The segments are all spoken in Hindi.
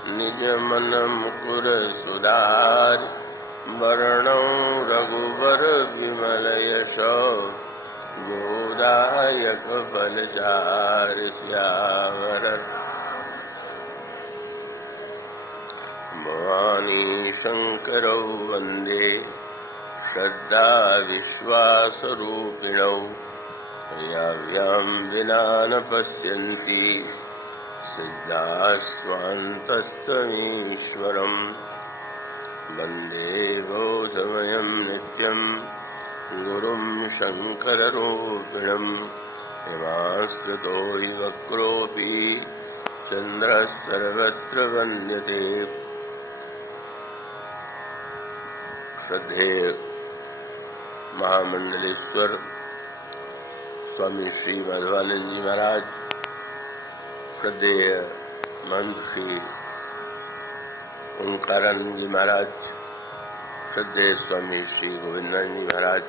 निज मन मुकुर सुधार वर्णौ रघुबर विमल यशो गोदायक फलचार श्यामर भवानी शंकरौ वंदे श्रद्धा विश्वास रूपिणौ याव्यां विना न पश्यन्ति सिद्धास्वान्तस्तमीश्वरम् वन्दे बोधमयं नित्यं गुरुं शङ्कररूपिणम् हिमाश्रितो हि वक्रोऽपि चन्द्रः सर्वत्र वन्द्यते। श्रद्धेय महामंडलेश्वर स्वामी श्री माधवानंद जी महाराज, श्रद्धेय महंत श्री ओंकारानंद जी महाराज, श्रद्धेय स्वामी श्री गोविंदानंद जी महाराज,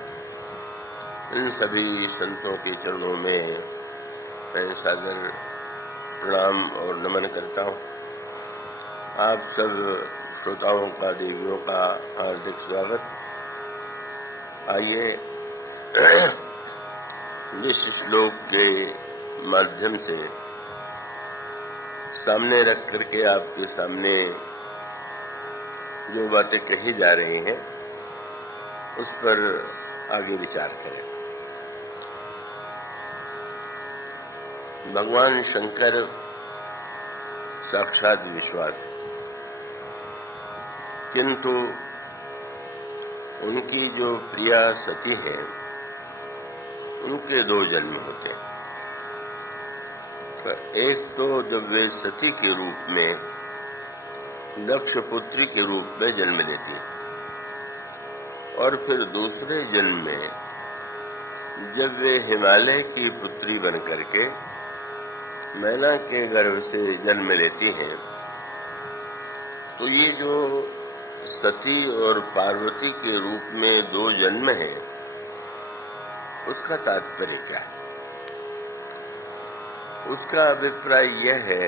इन सभी संतों के चरणों में मैं सादर प्रणाम और नमन करता हूँ। आप सब श्रोताओं का, देवियों का हार्दिक स्वागत। आइए इस श्लोक के माध्यम से सामने रख करके आपके सामने जो बातें कही जा रही हैं उस पर आगे विचार करें। भगवान शंकर साक्षात विश्वास है, किंतु उनकी जो प्रिया सती है उनके दो जन्म होते हैं। एक तो जब वे सती के रूप में दक्ष पुत्री के रूप में जन्म लेती है, और फिर दूसरे जन्म में जब वे हिमालय की पुत्री बन करके मैना के गर्भ से जन्म लेती हैं, तो ये जो सती और पार्वती के रूप में दो जन्म हैं, उसका तात्पर्य क्या है? उसका अभिप्राय यह है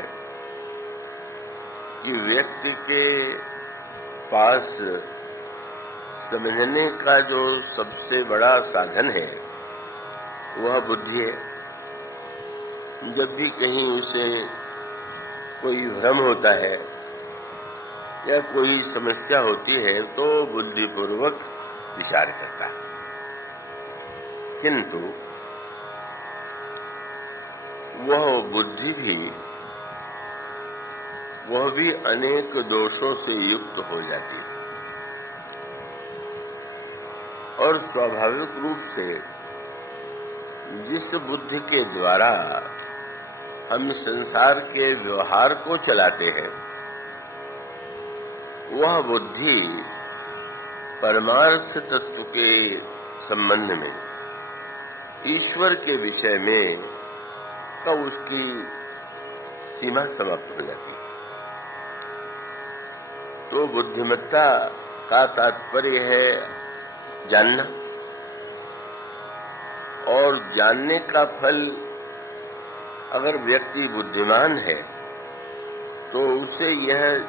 कि व्यक्ति के पास समझने का जो सबसे बड़ा साधन है वह बुद्धि है। जब भी कहीं उसे कोई भ्रम होता है या कोई समस्या होती है तो बुद्धिपूर्वक विचार करता है, किंतु वह बुद्धि भी अनेक दोषों से युक्त हो जाती है, और स्वाभाविक रूप से जिस बुद्धि के द्वारा हम संसार के व्यवहार को चलाते हैं वह बुद्धि परमार्थ तत्व के संबंध में, ईश्वर के विषय में कब उसकी सीमा समाप्त हो जाती है। तो बुद्धिमत्ता का तात्पर्य है जानना, और जानने का फल अगर व्यक्ति बुद्धिमान है तो उसे यह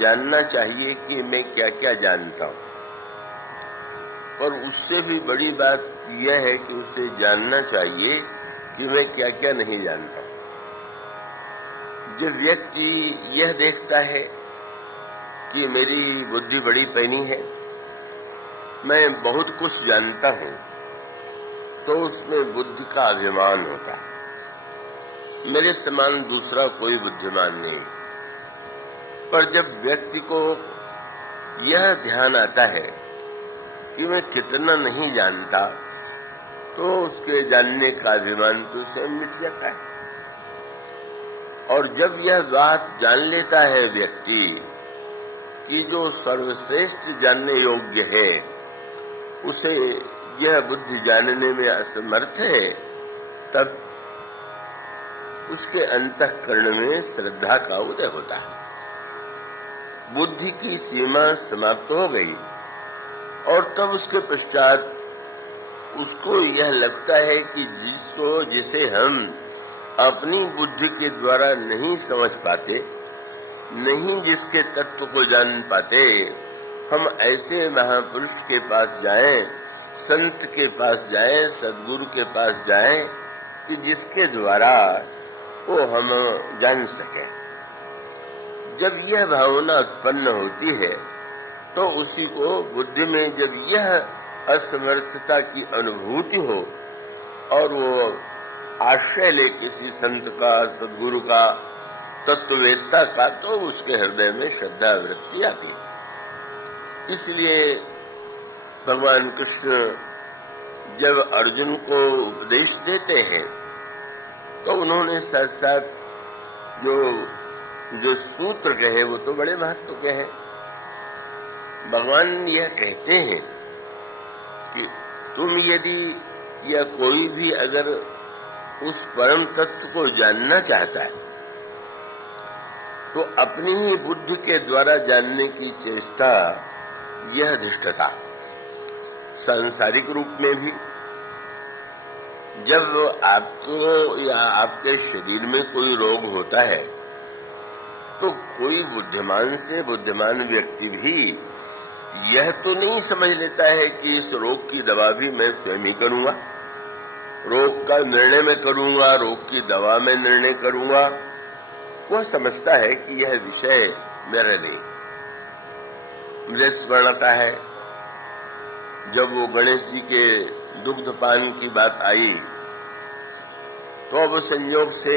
जानना चाहिए कि मैं क्या क्या जानता हूँ, पर उससे भी बड़ी बात यह है कि उसे जानना चाहिए कि मैं क्या क्या नहीं जानता हूँ। जब व्यक्ति यह देखता है कि मेरी बुद्धि बड़ी पैनी है, मैं बहुत कुछ जानता हूँ, तो उसमें बुद्धि का अभिमान होता है। मेरे समान दूसरा कोई बुद्धिमान नहीं। पर जब व्यक्ति को यह ध्यान आता है कि मैं कितना नहीं जानता, तो उसके जानने का अभिमान तो स्वयं मिट जाता है। और जब यह बात जान लेता है व्यक्ति कि जो सर्वश्रेष्ठ जानने योग्य है उसे यह बुद्धि जानने में असमर्थ है, तब उसके अंतःकरण में श्रद्धा का उदय होता है। बुद्धि की सीमा समाप्त हो गई, और तब उसके पश्चात उसको यह लगता है कि जिसे हम अपनी बुद्धि के द्वारा नहीं समझ पाते, नहीं जिसके तत्व को जान पाते, हम ऐसे महापुरुष के पास जाएं, संत के पास जाएं, सद्गुरु के पास जाएं कि जिसके द्वारा वो हम जान सकें। जब यह भावना उत्पन्न होती है तो उसी को बुद्धि में जब यह असमर्थता की अनुभूति हो और वो आश्रय ले किसी संत का, सद्गुरु का, तत्ववेत्ता का, तो उसके हृदय में श्रद्धा वृत्ति आती है। इसलिए भगवान कृष्ण जब अर्जुन को उपदेश देते हैं तो उन्होंने साथ साथ जो सूत्र कहे वो तो बड़े महत्व के हैं। भगवान यह कहते हैं कि तुम यदि या कोई भी अगर उस परम तत्व को जानना चाहता है तो अपनी ही बुद्धि के द्वारा जानने की चेष्टा यह धृष्टता। सांसारिक रूप में भी जब आपको या आपके शरीर में कोई रोग होता है तो कोई बुद्धिमान से बुद्धिमान व्यक्ति भी यह तो नहीं समझ लेता है कि इस रोग की दवा भी मैं स्वयं ही करूंगा, रोग का निर्णय मैं करूंगा, रोग की दवा में निर्णय करूंगा। वह समझता है कि यह विषय मेरा नहीं। मुझे स्मरण आता है जब वो गणेश जी के दुग्धपान की बात आई तो अब संयोग से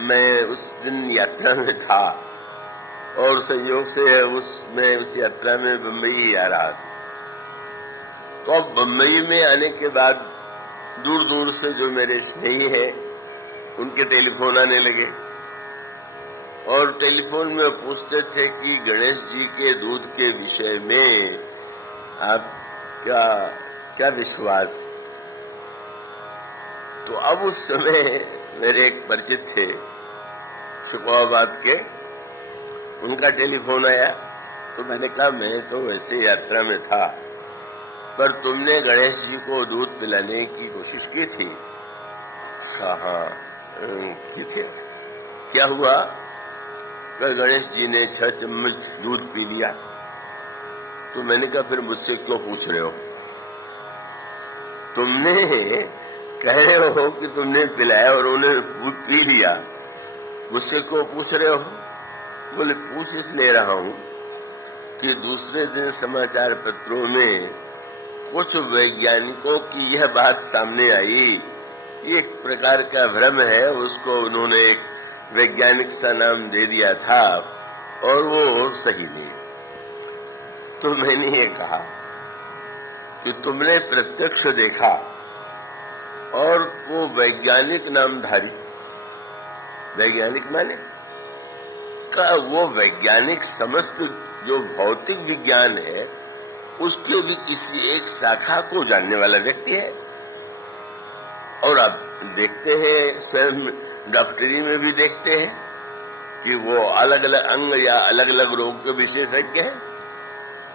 मैं उस दिन यात्रा में था और संयोग से उस यात्रा में बम्बई ही आ रहा था। तो अब बम्बई में आने के बाद दूर दूर से जो मेरे स्नेही हैं उनके टेलीफोन आने लगे और टेलीफोन में पूछते थे कि गणेश जी के दूध के विषय में आप क्या विश्वास। तो अब उस समय मेरे एक परिचित थे शुक्राबाद के, उनका टेलीफोन आया तो मैंने कहा मैं तो वैसे यात्रा में था पर तुमने गणेश जी को दूध पिलाने की कोशिश की थी। कहा की थी, क्या हुआ? गणेश जी ने 6 चम्मच दूध पी लिया। तो मैंने कहा फिर मुझसे क्यों पूछ रहे हो? तुमने कह रहे हो कि तुमने पिलाया और उन्होंने दूध पी लिया, मुझसे क्यों पूछ रहे हो? बोले पूछ इसलिए रहा हूं कि दूसरे दिन समाचार पत्रों में कुछ वैज्ञानिकों की यह बात सामने आई, एक प्रकार का भ्रम है, उसको उन्होंने एक वैज्ञानिक सा नाम दे दिया था और वो सही नहीं। तो मैंने ये कहा कि तुमने प्रत्यक्ष देखा और वो वैज्ञानिक नामधारी, वैज्ञानिक माने का वो वैज्ञानिक समस्त जो भौतिक विज्ञान है उसके भी किसी एक शाखा को जानने वाला व्यक्ति है। और आप देखते हैं स्वयं डॉक्टरी में भी देखते हैं कि वो अलग अलग अंग या अलग अलग रोग के विशेषज्ञ हैं।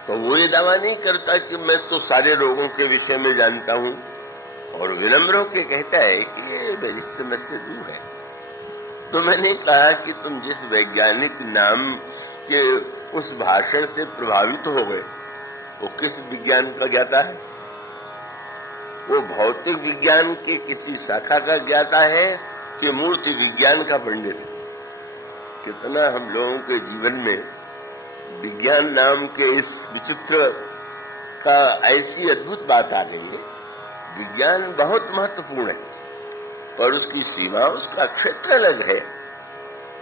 तो वो ये दावा नहीं करता कि मैं तो सारे रोगों के विषय में जानता हूं और विनम्र होकर कहता है कि ये मेरी समझ से दूर है। तो मैंने कहा कि तुम जिस वैज्ञानिक नाम के उस भाषण से प्रभावित हो गए वो किस विज्ञान का ज्ञाता है? वो भौतिक विज्ञान के किसी शाखा का ज्ञाता है कि मूर्ति विज्ञान का पंडित? कितना हम लोगों के जीवन में विज्ञान नाम के इस विचित्र का ऐसी अद्भुत बात आ गई है। विज्ञान बहुत महत्वपूर्ण है पर उसकी सीमा, उसका क्षेत्र अलग है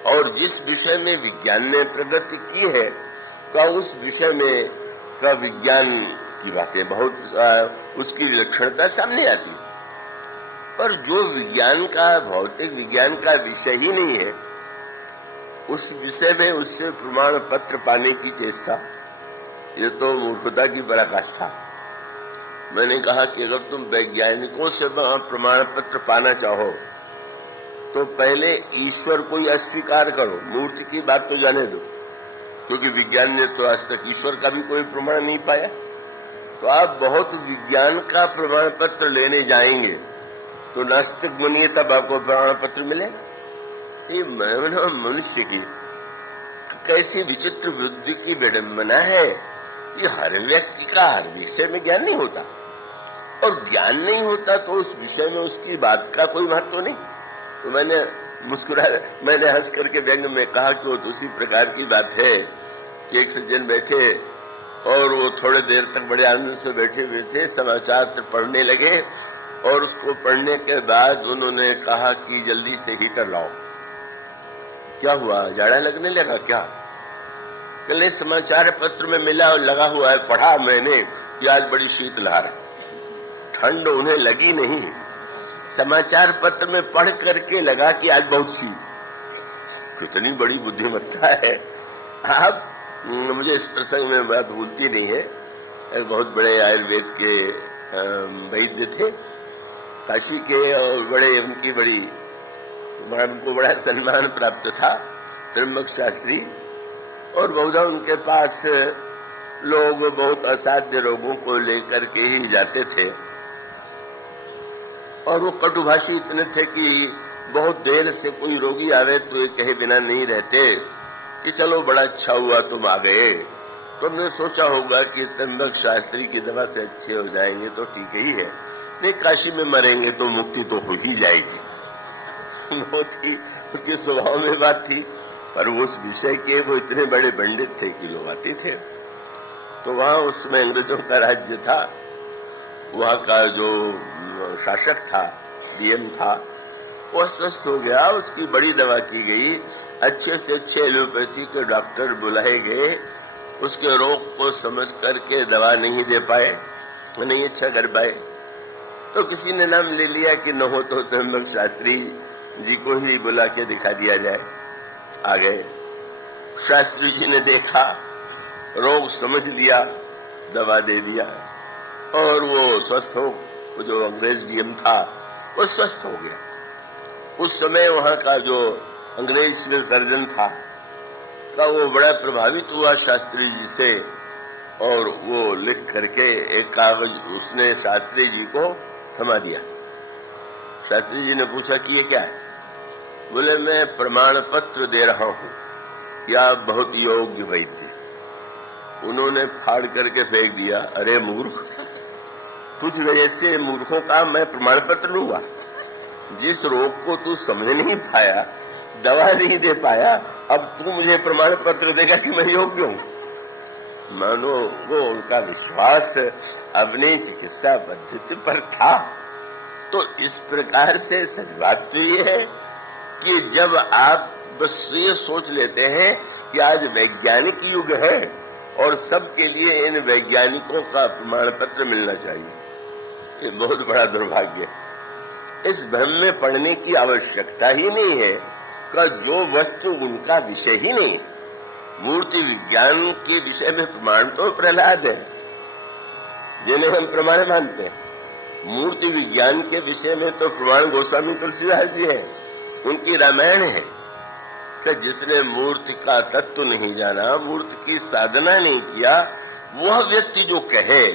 और जिस विषय में विज्ञान ने प्रगति की है का उस विषय में का विज्ञान की बातें बहुत उसकी विलक्षणता सामने आती है। पर जो विज्ञान का, भौतिक विज्ञान का विषय ही नहीं है उस विषय में उससे प्रमाण पत्र पाने की चेष्टा, ये तो मूर्खता की पराकाष्ठा। मैंने कहा कि अगर तुम वैज्ञानिकों से प्रमाण पत्र पाना चाहो तो पहले ईश्वर को ही अस्वीकार करो, मूर्ति की बात तो जाने दो, क्योंकि विज्ञान ने तो आज तक ईश्वर का भी कोई प्रमाण नहीं पाया। तो आप बहुत विज्ञान का प्रमाण पत्र लेने जाएंगे तो नास्तिक बनिए तब आपको प्रमाण पत्र मिलेगा। ये मनुष्य की कैसी विचित्र बुद्धि की विडंबना है। ये हर व्यक्ति का हर विषय में ज्ञान नहीं होता, और ज्ञान नहीं होता तो उस विषय में उसकी बात का कोई महत्व नहीं। तो मैंने हंस करके व्यंग में कहा कि वो तो उसी प्रकार की बात है कि एक सज्जन बैठे और वो थोड़े देर तक बड़े आनंद से बैठे हुए थे, समाचार पढ़ने लगे और उसको पढ़ने के बाद उन्होंने कहा कि जल्दी से हीटर लाओ। क्या हुआ, जाड़ा लगने लगा क्या? कल समाचार पत्र में मिला और लगा हुआ है, पढ़ा मैंने कि आज बड़ी शीतलहर। ठंड उन्हें लगी नहीं, समाचार पत्र में पढ़ करके लगा कि आज बहुत शीत। कितनी बड़ी बुद्धिमत्ता है। आप मुझे इस प्रसंग में बात भूलती नहीं है। एक बहुत बड़े आयुर्वेद के वैद्य थे काशी के, और उनको बड़ा सम्मान प्राप्त था, त्र्यंबक शास्त्री। और बहुधा उनके पास लोग बहुत असाध्य रोगों को लेकर के ही जाते थे, और वो कटुभाषी इतने थे कि बहुत देर से कोई रोगी आवे तो ये कहे बिना नहीं रहते कि चलो बड़ा अच्छा हुआ तुम आ गए। तो हमने सोचा होगा कि त्र्यंबक शास्त्री की दवा से अच्छे हो जाएंगे तो ठीक ही है, नहीं काशी में मरेंगे तो मुक्ति तो हो ही जाएगी। बहुत ही उनके स्वभाव में बात थी, पर उस विषय के वो इतने बड़े पंडित थे कि लोग आते थे। तो वहां उसमें अंग्रेजों का राज्य था, वहां का जो शासक था, डीएम था, वो स्वस्थ हो गया। उसकी बड़ी दवा की गई, अच्छे से अच्छे एलोपैथी के डॉक्टर बुलाए गए, उसके रोग को समझ करके दवा नहीं दे पाए, नहीं अच्छा कर पाए। तो किसी ने नाम ले लिया कि न हो तो त्र्यंबक शास्त्री जी को ही बुला के दिखा दिया जाए। आ गए, शास्त्री जी ने देखा, रोग समझ लिया, दवा दे दिया, और वो स्वस्थ हो, जो अंग्रेज डीएम था वो स्वस्थ हो गया। उस समय वहां का जो अंग्रेज सिविल सर्जन था का वो बड़ा प्रभावित हुआ शास्त्री जी से, और वो लिख करके एक कागज उसने शास्त्री जी को थमा दिया। शास्त्री जी ने पूछा कि ये क्या है? बोले मैं प्रमाण पत्र दे रहा हूं कि आप बहुत योग्य वैद्य। उन्होंने फाड़ करके फेंक दिया, अरे मूर्ख, तुझ जैसे मूर्खों का मैं प्रमाण पत्र लूंगा? जिस रोग को तू समझ नहीं पाया, दवा नहीं दे पाया, अब तू मुझे प्रमाण पत्र देगा कि मैं योग्य हूं? मानो वो उनका विश्वास अपनी चिकित्सा पद्धति पर था। तो इस प्रकार से सच बात तो ये है कि जब आप बस ये सोच लेते हैं कि आज वैज्ञानिक युग है और सबके लिए इन वैज्ञानिकों का प्रमाण पत्र मिलना चाहिए, ये बहुत बड़ा दुर्भाग्य है। इस भ्रम में पड़ने की आवश्यकता ही नहीं है का जो वस्तु उनका विषय ही नहीं है। मूर्ति विज्ञान के विषय में प्रमाण तो प्रहलाद है, जिन्हें हम प्रमाण मानते हैं। मूर्ति विज्ञान के विषय में तो प्रमाण गोस्वामी तुलसीदास जी है, उनकी रामायण है कि जिसने मूर्ति का तत्व नहीं जाना, मूर्ति की साधना नहीं किया, वह व्यक्ति जो कहे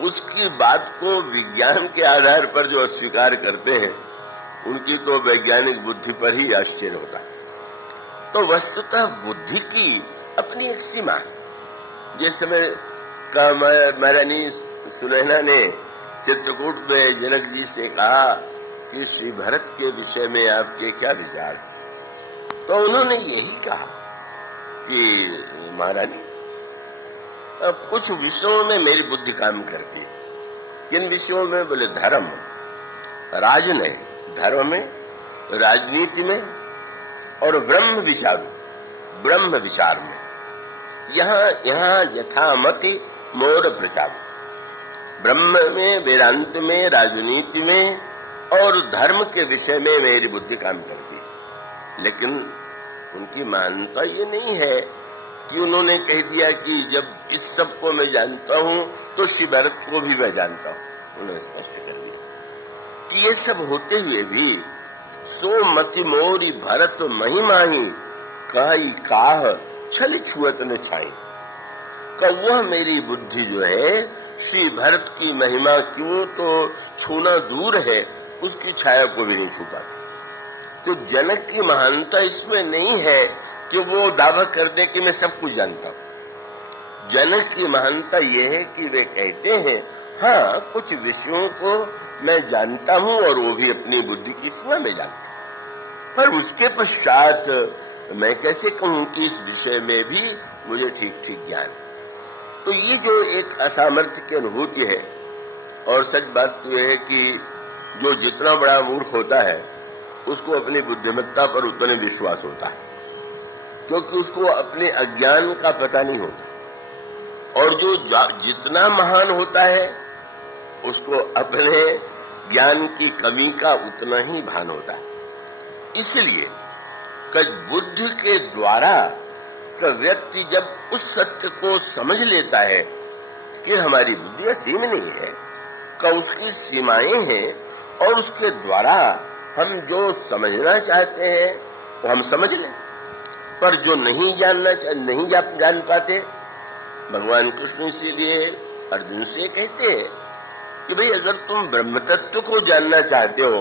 उसकी बात को विज्ञान के आधार पर जो अस्वीकार करते हैं, उनकी तो वैज्ञानिक बुद्धि पर ही आश्चर्य होता है। तो वस्तुतः बुद्धि की अपनी एक सीमा है। जैसे महारानी सुनैना ने चित्रकूट में जनक जी से कहा कि श्री भरत के विषय में आपके क्या विचार? तो उन्होंने यही कहा कि महारानी कुछ विषयों में मेरी बुद्धि काम करती है। किन विषयों में? बोले धर्म, राजनय, धर्म में, राजनीति में और ब्रह्म विचार में। यहाँ यथामति मोर प्रचार, ब्रह्म में, वेदांत में, राजनीति में और धर्म के विषय में मेरी बुद्धि काम करती है। लेकिन उनकी मान्यता ये नहीं है कि उन्होंने कह दिया कि जब इस सब को मैं जानता हूं तो श्री भरत को भी मैं जानता हूं। उन्होंने स्पष्ट कर दिया कि ये सब होते हुए भी सो मति मोरी भरत महिमाही काई काह छल छुअत न छाई, का वह मेरी बुद्धि जो है श्री भरत की महिमा क्यों तो छूना दूर है, उसकी छाया को भी नहीं छू पाती। तो जनक की महानता इसमें नहीं है कि वो दावा कर दे कि मैं सब कुछ जानता हूं। जनक की महानता यह है कि वे कहते हैं हाँ, कुछ विषयों को मैं जानता हूं और वो भी अपनी बुद्धि की सीमा में जानता हूं, पर उसके पश्चात मैं कैसे कहूं कि इस विषय में भी मुझे ठीक ठीक ज्ञान। तो ये जो एक असामर्थ्य की अनुभूति है, और सच बात तो यह है कि जो जितना बड़ा मूर्ख होता है उसको अपनी बुद्धिमत्ता पर उतना विश्वास होता है, क्योंकि उसको अपने अज्ञान का पता नहीं होता। और जो जितना महान होता है उसको अपने ज्ञान की कमी का उतना ही भान होता है। इसलिए बुद्धि के द्वारा व्यक्ति जब उस सत्य को समझ लेता है कि हमारी बुद्धि असीम नहीं है, का उसकी सीमाएं हैं, और उसके द्वारा हम जो समझना चाहते हैं वो हम समझ लें, पर जो नहीं जान पाते, भगवान कृष्ण इसीलिए अर्जुन से कहते हैं कि भाई अगर तुम ब्रह्म तत्व को जानना चाहते हो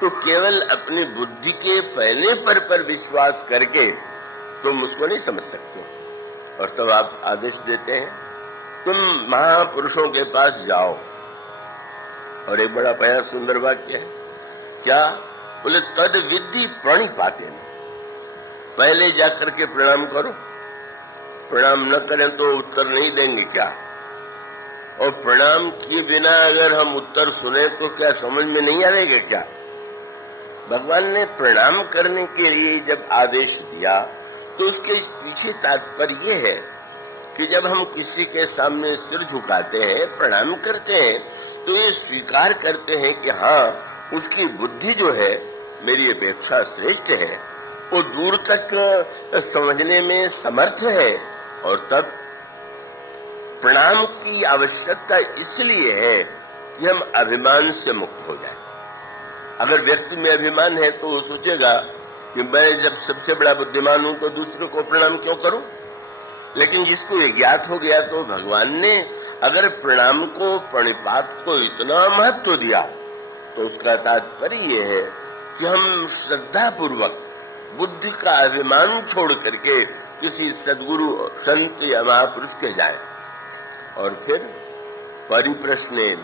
तो केवल अपनी बुद्धि के पहले पर विश्वास करके तुम उसको नहीं समझ सकते। और तब आप आदेश देते हैं तुम महापुरुषों के पास जाओ। और एक बड़ा प्यारा सुंदर वाक्य है, क्या बोले, तद विद्धि प्रणिपातेन, पहले जाकर के प्रणाम करो। प्रणाम न करें तो उत्तर नहीं देंगे क्या? और प्रणाम किए बिना अगर हम उत्तर सुने तो क्या समझ में नहीं आएगा क्या? भगवान ने प्रणाम करने के लिए जब आदेश दिया तो उसके पीछे तात्पर्य यह है कि जब हम किसी के सामने सिर झुकाते हैं, प्रणाम करते हैं, तो ये स्वीकार करते हैं कि हाँ, उसकी बुद्धि जो है मेरी अपेक्षा श्रेष्ठ है, वो दूर तक समझने में समर्थ है। और तब प्रणाम की आवश्यकता इसलिए है कि हम अभिमान से मुक्त हो जाए। अगर व्यक्ति में अभिमान है तो वो सोचेगा कि मैं जब सबसे बड़ा बुद्धिमान हूं तो दूसरों को प्रणाम क्यों करूं। लेकिन जिसको ये ज्ञात हो गया तो भगवान ने अगर प्रणाम को, प्रणिपात को इतना महत्व दिया तो उसका तात्पर्य ये है कि हम श्रद्धा पूर्वक बुद्धि का अभिमान छोड़ करके किसी सद्गुरु, संत या महापुरुष के जाएं और फिर परिप्रश्नेन,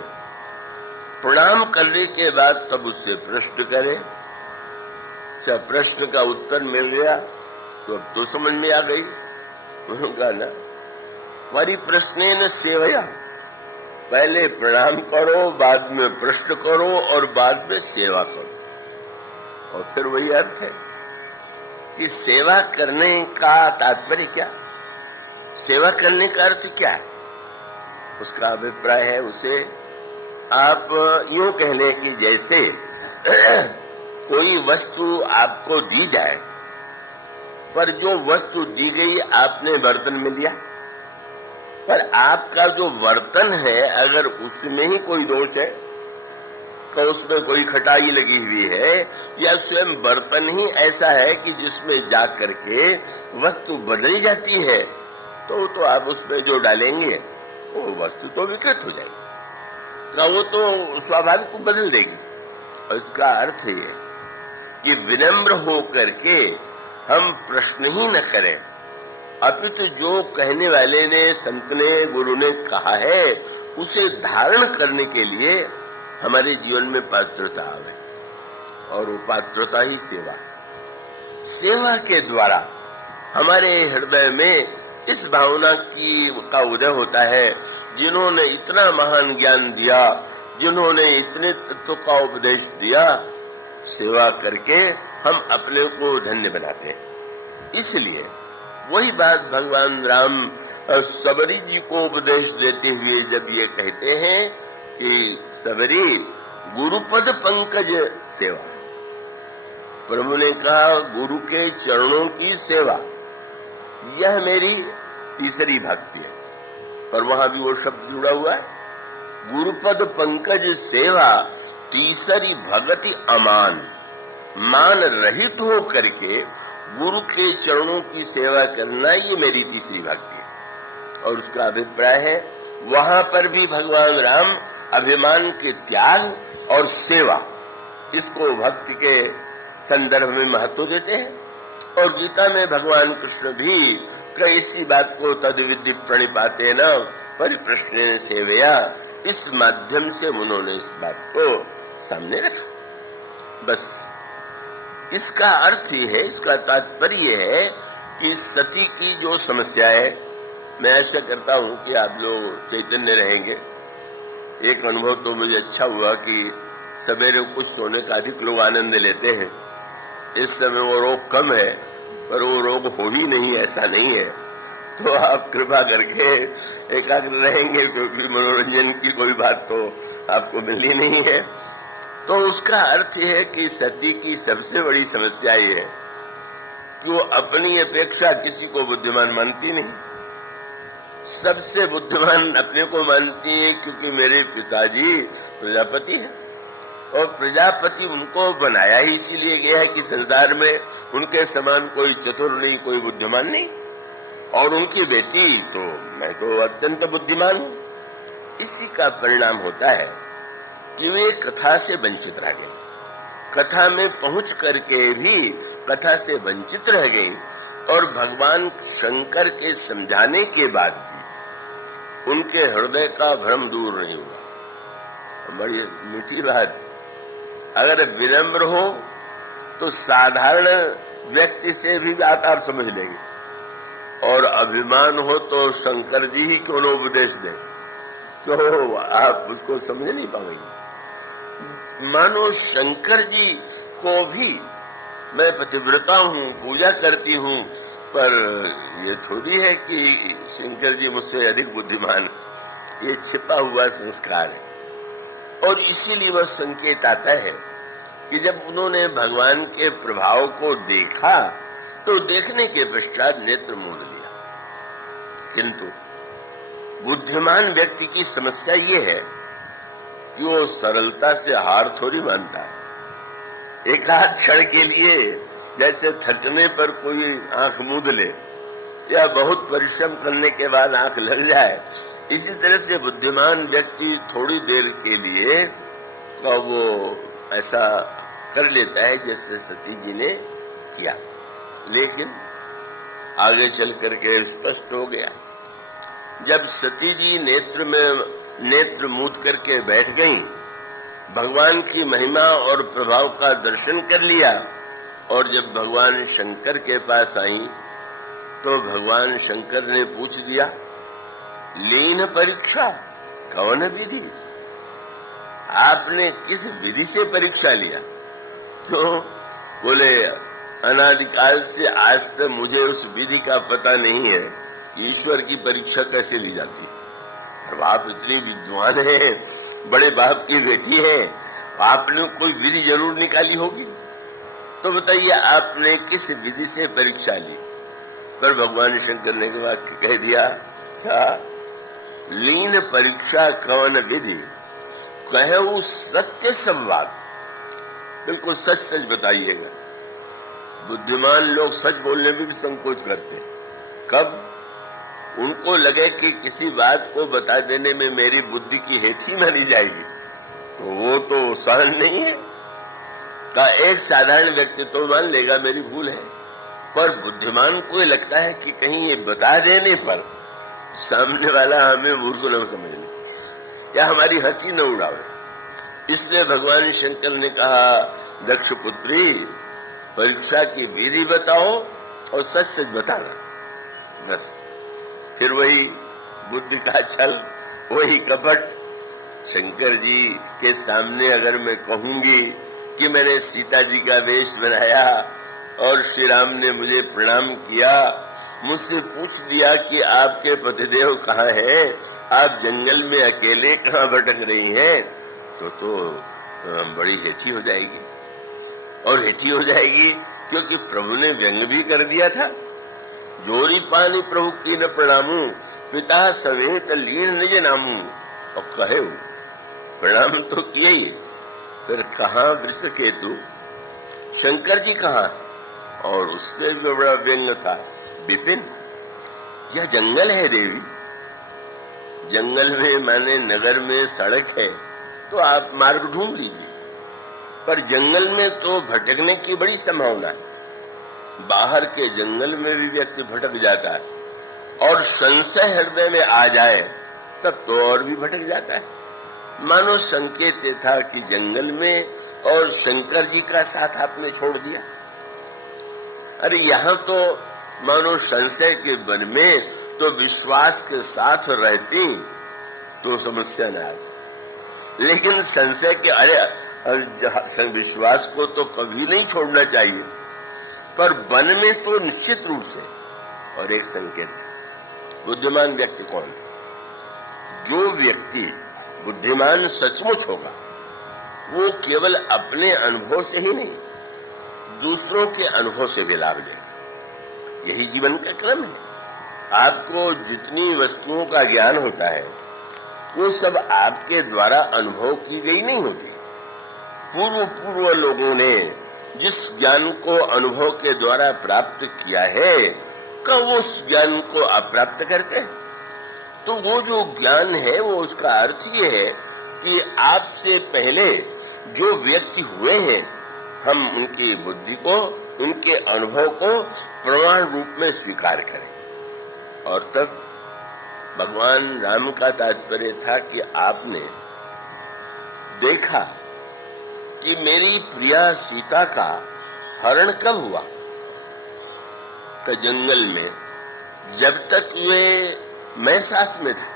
प्रणाम करने के बाद तब उससे प्रश्न करें। अच्छा, प्रश्न का उत्तर मिल गया तो अब तो समझ में आ गई। उन्होंने ना, परिप्रश्नेन सेवया, पहले प्रणाम करो, बाद में प्रश्न करो और बाद में सेवा करो। और फिर वही अर्थ है कि सेवा करने का तात्पर्य क्या, सेवा करने का अर्थ क्या है, उसका अभिप्राय है उसे आप यूं कह लें कि जैसे कोई वस्तु आपको दी जाए, पर जो वस्तु दी गई आपने बर्तन में लिया, पर आपका जो बर्तन है अगर उसमें ही कोई दोष है, तो उसमें कोई खटाई लगी हुई है, या स्वयं बर्तन ही ऐसा है कि जिसमें जा करके वस्तु बदली जाती है, तो आप उसमें जो डालेंगे वो वस्तु तो विकृत हो जाएगी, तो वो तो स्वाभाविक को बदल देगी। और इसका अर्थ ये कि विनम्र हो करके हम प्रश्न ही न करें, अपितु जो कहने वाले ने, संत ने, गुरु ने कहा है उसे धारण करने के लिए हमारे जीवन में पात्रता आवे, और वो पात्रता ही सेवा। सेवा के द्वारा हमारे हृदय में इस भावना का उदय होता है, जिन्होंने इतना महान ज्ञान दिया, जिन्होंने इतने तत्व का उपदेश दिया, सेवा करके हम अपने को धन्य बनाते हैं। इसलिए वही बात भगवान राम सबरी जी को उपदेश देते हुए जब ये कहते हैं कि सबरी गुरुपद पंकज सेवा, प्रभु ने कहा गुरु के चरणों की सेवा, यह मेरी तीसरी भक्ति है। पर वहां भी वो शब्द जुड़ा हुआ है, गुरुपद पंकज सेवा तीसरी भगति अमान, मान रहित हो करके गुरु के चरणों की सेवा करना, ये मेरी तीसरी भक्ति है। और उसका अभिप्राय है वहां पर भी भगवान राम अभिमान के त्याग और सेवा, इसको भक्ति के संदर्भ में महत्व देते हैं। और गीता में भगवान कृष्ण भी कई इसी बात को तद्विधि प्रणिपाते न परिप्रश्न सेवया, इस माध्यम से उन्होंने इस बात को सामने रखा। बस इसका अर्थ ही है, इसका तात्पर्य है कि सती की जो समस्या है, मैं ऐसा करता हूं कि आप लोग चैतन्य रहेंगे। एक अनुभव तो मुझे अच्छा हुआ कि सवेरे कुछ सोने का अधिक लोग आनंद लेते हैं। इस समय वो रोग कम है, पर वो रोग हो ही नहीं ऐसा नहीं है। तो आप कृपा करके एकाग्र रहेंगे, क्योंकि मनोरंजन की कोई बात तो आपको मिली नहीं है। तो उसका अर्थ है कि सती की सबसे बड़ी समस्या ये है कि वो अपनी अपेक्षा किसी को बुद्धिमान मानती नहीं। सबसे बुद्धिमान अपने को मानती है, क्योंकि मेरे पिताजी प्रजापति हैं और प्रजापति उनको बनाया ही इसीलिए गया है कि संसार में उनके समान कोई चतुर नहीं, कोई बुद्धिमान नहीं। और उनकी बेटी तो मैं तो अत्यंत बुद्धिमान हूं। इसी का परिणाम होता है कि वे कथा से वंचित रह गई, कथा में पहुंच करके भी कथा से वंचित रह गई, और भगवान शंकर के समझाने के बाद भी उनके हृदय का भ्रम दूर नहीं हुआ। बड़ी मीठी बात, अगर विनम्र हो तो साधारण व्यक्ति से भी बात आप समझ लेंगे, और अभिमान हो तो शंकर जी ही क्यों न उपदेश दें, तो आप उसको समझ नहीं पाएंगे। मानो शंकर जी को भी मैं पतिव्रता हूं, पूजा करती हूं, पर ये थोड़ी है कि शंकर जी मुझसे अधिक बुद्धिमान, ये छिपा हुआ संस्कार है। और इसीलिए वह संकेत आता है कि जब उन्होंने भगवान के प्रभाव को देखा तो देखने के पश्चात नेत्र मूंद लिया। किंतु बुद्धिमान व्यक्ति की समस्या ये है कि वो सरलता से हार थोड़ी मानता है। एक आध क्षण के लिए जैसे थकने पर कोई आंख मूंद ले या बहुत परिश्रम करने के बाद आंख लग जाए, इसी तरह से बुद्धिमान व्यक्ति थोड़ी देर के लिए तो वो ऐसा कर लेता है जैसे सती जी ने किया। लेकिन आगे चल करके स्पष्ट हो गया, जब सती जी नेत्र मूंद करके बैठ गईं, भगवान की महिमा और प्रभाव का दर्शन कर लिया, और जब भगवान शंकर के पास आई तो भगवान शंकर ने पूछ दिया, लीन परीक्षा कौन विधि, आपने किस विधि से परीक्षा लिया? तो बोले, अनादिकाल से आज तक मुझे उस विधि का पता नहीं है, ईश्वर की परीक्षा कैसे ली जाती है। और आप इतनी विद्वान हैं, बड़े बाप की बेटी हैं, आपने कोई विधि जरूर निकाली होगी, तो बताइए आपने किस विधि से परीक्षा ली? पर भगवान शंकर ने वाक्य कह दिया, क्या लीन परीक्षा कौन विधि, कहो सत्य संवाद, बिल्कुल सच सच बताइएगा। बुद्धिमान लोग सच बोलने में भी संकोच करते हैं। कब उनको लगे कि किसी बात को बता देने में मेरी बुद्धि की हेठी मानी जाएगी, तो वो तो सहन नहीं है। का एक साधारण व्यक्ति तो मान लेगा मेरी भूल है, पर बुद्धिमान को लगता है कि कहीं ये बता देने पर सामने वाला हमें मूर्ख न समझ ले या हमारी हंसी न उड़ावे। इसलिए भगवान शंकर ने कहा, दक्ष पुत्री, परीक्षा की विधि बताओ और सच सच बताना। बस फिर वही बुद्धि का छल, वही कपट। शंकर जी के सामने अगर मैं कहूंगी कि मैंने सीता जी का वेश बनाया और श्री राम ने मुझे प्रणाम किया, मुझसे पूछ लिया कि आपके पतिदेव कहाँ हैं, आप जंगल में अकेले कहाँ भटक रही हैं, तो बड़ी हेठी हो जाएगी। और हेठी हो जाएगी क्योंकि प्रभु ने व्यंग भी कर दिया था, जोरी पानी प्रभु की न प्रणामू, पिता सवेत लीन निज नामू। और कहे प्रणाम तो किए ही, फिर कहाँ वृषकेतु, शंकर जी कहाँ? और उससे भी बड़ा व्यंग था, विपिन, यह जंगल है देवी, जंगल में माने नगर में सड़क है तो आप मार्ग ढूंढ लीजिए, पर जंगल में तो भटकने की बड़ी संभावना है। बाहर के जंगल में भी व्यक्ति भटक जाता है और संशय हृदय में आ जाए तब तो और भी भटक जाता है। मानो संकेत ये था कि जंगल में और शंकर जी का साथ आपने छोड़ दिया। अरे यहां तो मानो संशय के वन में तो विश्वास के साथ रहती तो समस्या न आती, लेकिन संशय के अरे विश्वास को तो कभी नहीं छोड़ना चाहिए, पर वन में तो निश्चित रूप से। और एक संकेत, बुद्धिमान व्यक्ति कौन है? जो व्यक्ति बुद्धिमान सचमुच होगा वो केवल अपने अनुभव से ही नहीं, दूसरों के अनुभव से भी लाभ लेगा। यही जीवन का क्रम है। आपको जितनी वस्तुओं का ज्ञान होता है वो सब आपके द्वारा अनुभव की गई नहीं होती। पूर्व लोगों ने जिस ज्ञान को अनुभव के द्वारा प्राप्त किया है, कब वो उस ज्ञान को अप्राप्त करते हैं? तो वो जो ज्ञान है वो उसका अर्थ ये है कि आपसे पहले जो व्यक्ति हुए हैं, हम उनकी बुद्धि को, उनके अनुभव को प्रमाण रूप में स्वीकार करें। और तब भगवान राम का तात्पर्य था कि आपने देखा कि मेरी प्रिया सीता का हरण कब हुआ? तो जंगल में जब तक मैं साथ में था,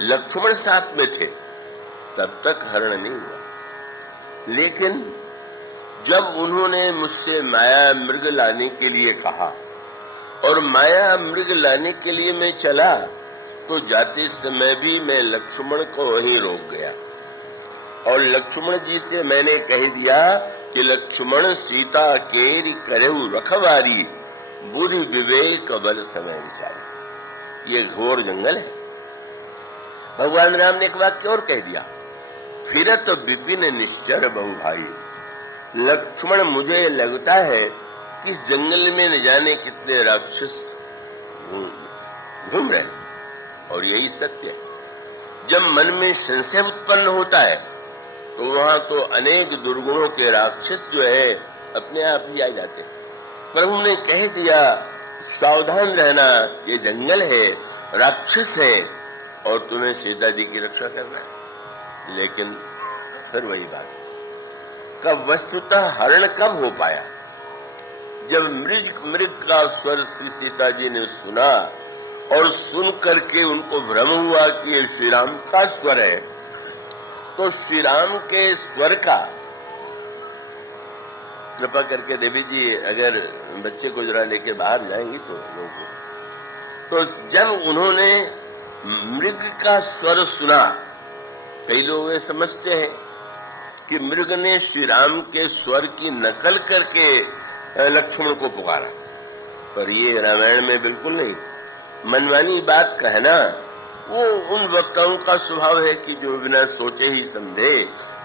लक्ष्मण साथ में थे, तब तक हरण नहीं हुआ। लेकिन जब उन्होंने मुझसे माया मृग लाने के लिए कहा और माया मृग लाने के लिए मैं चला, तो जाते समय भी मैं लक्ष्मण को वहीं रोक गया और लक्ष्मण जी से मैंने कह दिया कि लक्ष्मण सीता केरी करेऊ रखवारी, बुरी विवेक बल समय विचारी। ये घोर जंगल है। भगवान राम ने एक वाक्य और कह दिया, फिरत विपिन निश्चर बहु भाई। लक्ष्मण, मुझे लगता है कि इस जंगल में न जाने कितने राक्षस घूम रहे, और यही सत्य है। जब मन में संशय उत्पन्न होता है तो वहां तो अनेक दुर्गुणों के राक्षस जो है अपने आप ही आ जाते हैं। प्रभु ने कह दिया, सावधान रहना, ये जंगल है, राक्षस है और तुम्हें सीता जी की रक्षा करना है। लेकिन फिर वही बात, कब वस्तुतः हरण कब हो पाया? जब मृग का स्वर श्री सीता जी ने सुना और सुन करके उनको भ्रम हुआ कि ये श्री राम का स्वर है, तो श्री राम के स्वर का, कृपा करके देवी जी अगर बच्चे को जरा लेके बाहर जाएंगी तो लोग, तो जब उन्होंने मृग का स्वर सुना, कई लोग ये समझते हैं कि मृग ने श्री राम के स्वर की नकल करके लक्ष्मण को पुकारा, पर ये रामायण में बिल्कुल नहीं। मनमानी बात कहना वो उन वक्ताओं का स्वभाव है कि जो बिना सोचे ही समझे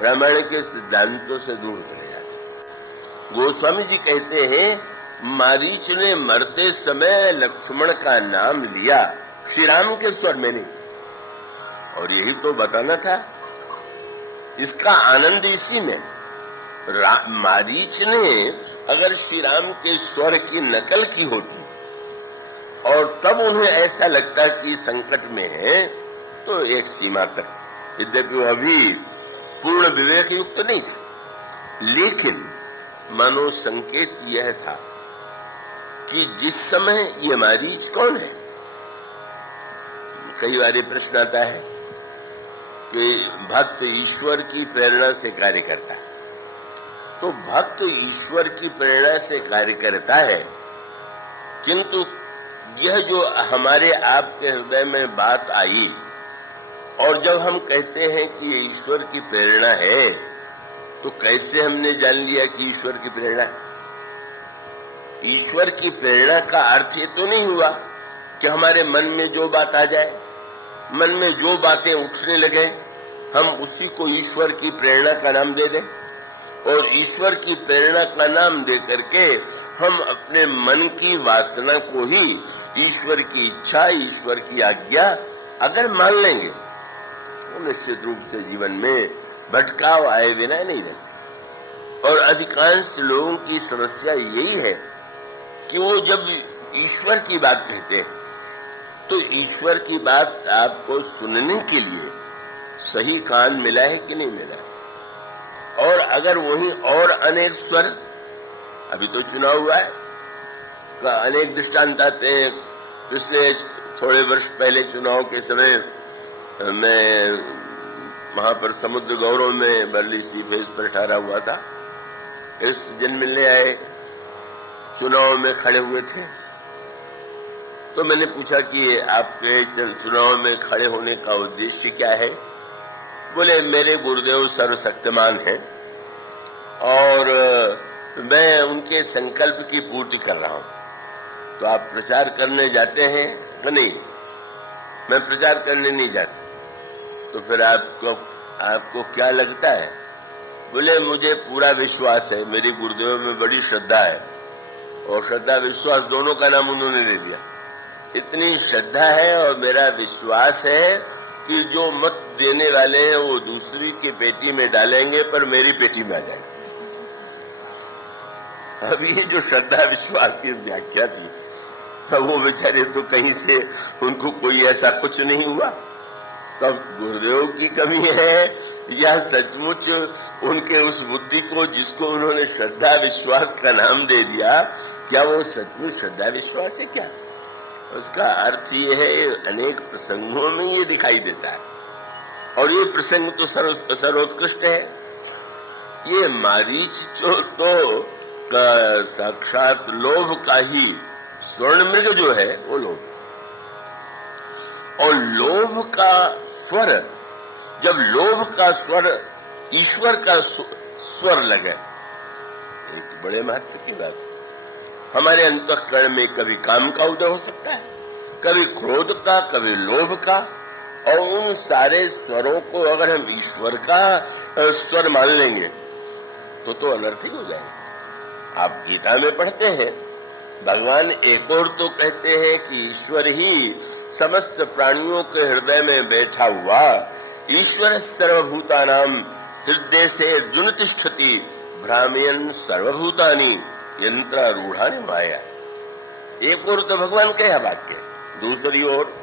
रामायण के सिद्धांतों से दूर चले जाते। गोस्वामी जी कहते हैं, मारीच ने मरते समय लक्ष्मण का नाम लिया, श्री राम के स्वर में नहीं। और यही तो बताना था, इसका आनंद इसी में। मारीच ने अगर श्री राम के स्वर की नकल की होती और तब उन्हें ऐसा लगता कि संकट में है, तो एक सीमा तक, यद्यपि वो अभी पूर्ण विवेक युक्त नहीं था, लेकिन मानो संकेत यह था कि जिस समय ये मारीच कौन है। कई बार ये प्रश्न आता है कि भक्त ईश्वर की प्रेरणा से कार्य करता है, तो भक्त ईश्वर की प्रेरणा से कार्य करता है, किंतु यह जो हमारे आपके हृदय में बात आई और जब हम कहते हैं कि ये ईश्वर की प्रेरणा है, तो कैसे हमने जान लिया कि ईश्वर की प्रेरणा है? ईश्वर की प्रेरणा का अर्थ ये तो नहीं हुआ कि हमारे मन में जो बात आ जाए, मन में जो बातें उठने लगे, हम उसी को ईश्वर की प्रेरणा का नाम दे दें, और ईश्वर की प्रेरणा का नाम दे करके हम अपने मन की वासना को ही ईश्वर की इच्छा, ईश्वर की आज्ञा अगर मान लेंगे तो निश्चित रूप से जीवन में भटकाव आए बिना नहीं रह सकते। और अधिकांश लोगों की समस्या यही है कि वो जब ईश्वर की बात कहते हैं तो ईश्वर की बात आपको सुनने के लिए सही कान मिला है कि नहीं मिला है। और अगर वही और अनेक स्वर, अभी तो चुनाव हुआ है, का अनेक दृष्टांत आते हैं। पिछले थोड़े वर्ष पहले चुनाव के समय मैं वहां पर समुद्र गौरव में बरली सी फेस पर ठहरा हुआ था। इस जन मिलने आए, चुनाव में खड़े हुए थे, तो मैंने पूछा कि आपके चुनाव में खड़े होने का उद्देश्य क्या है। बोले मेरे गुरुदेव सर्वशक्तिमान हैं और मैं उनके संकल्प की पूर्ति कर रहा हूं। तो आप प्रचार करने जाते हैं? नहीं, मैं प्रचार करने नहीं जाता। तो फिर आपको क्या लगता है? बोले मुझे पूरा विश्वास है, मेरी गुरुदेव में बड़ी श्रद्धा है। और श्रद्धा विश्वास दोनों का नाम उन्होंने ले दिया। इतनी श्रद्धा है और मेरा विश्वास है कि जो मत देने वाले हैं वो दूसरी की पेटी में डालेंगे पर मेरी पेटी में आ जाएंगे। अब ये जो श्रद्धा विश्वास की व्याख्या थी, वो बेचारे तो कहीं से उनको कोई ऐसा कुछ नहीं हुआ। तब गुरुदेव की कमी है या सचमुच उनके उस बुद्धि को जिसको उन्होंने श्रद्धा विश्वास का नाम दे दिया, क्या वो सचमुच श्रद्धा विश्वास है क्या? उसका अर्थ ये है, अनेक प्रसंगों में ये दिखाई देता है। और ये प्रसंग तो सर्वोत्कृष्ट है। ये मारीच तो साक्षात लोभ का ही स्वर्ण मृग जो है वो लोभ। और लोभ का स्वर, जब लोभ का स्वर ईश्वर का स्वर लगे, एक बड़े महत्व की बात है। हमारे अंतःकरण में कभी काम का उदय हो सकता है, कभी क्रोध का, कभी लोभ का, और उन सारे स्वरों को अगर हम ईश्वर का स्वर मान लेंगे तो अनर्थ ही हो जाएगा। आप गीता में पढ़ते हैं, भगवान एक और तो कहते हैं कि ईश्वर ही समस्त प्राणियों के हृदय में बैठा हुआ, ईश्वर सर्वभूतानां हृदय से अर्जुन तिष्ठति भ्रामयन् सर्वभूतानि यंत्रारूढ़ानि माया। एक और तो भगवान कहे वाक्य, दूसरी ओर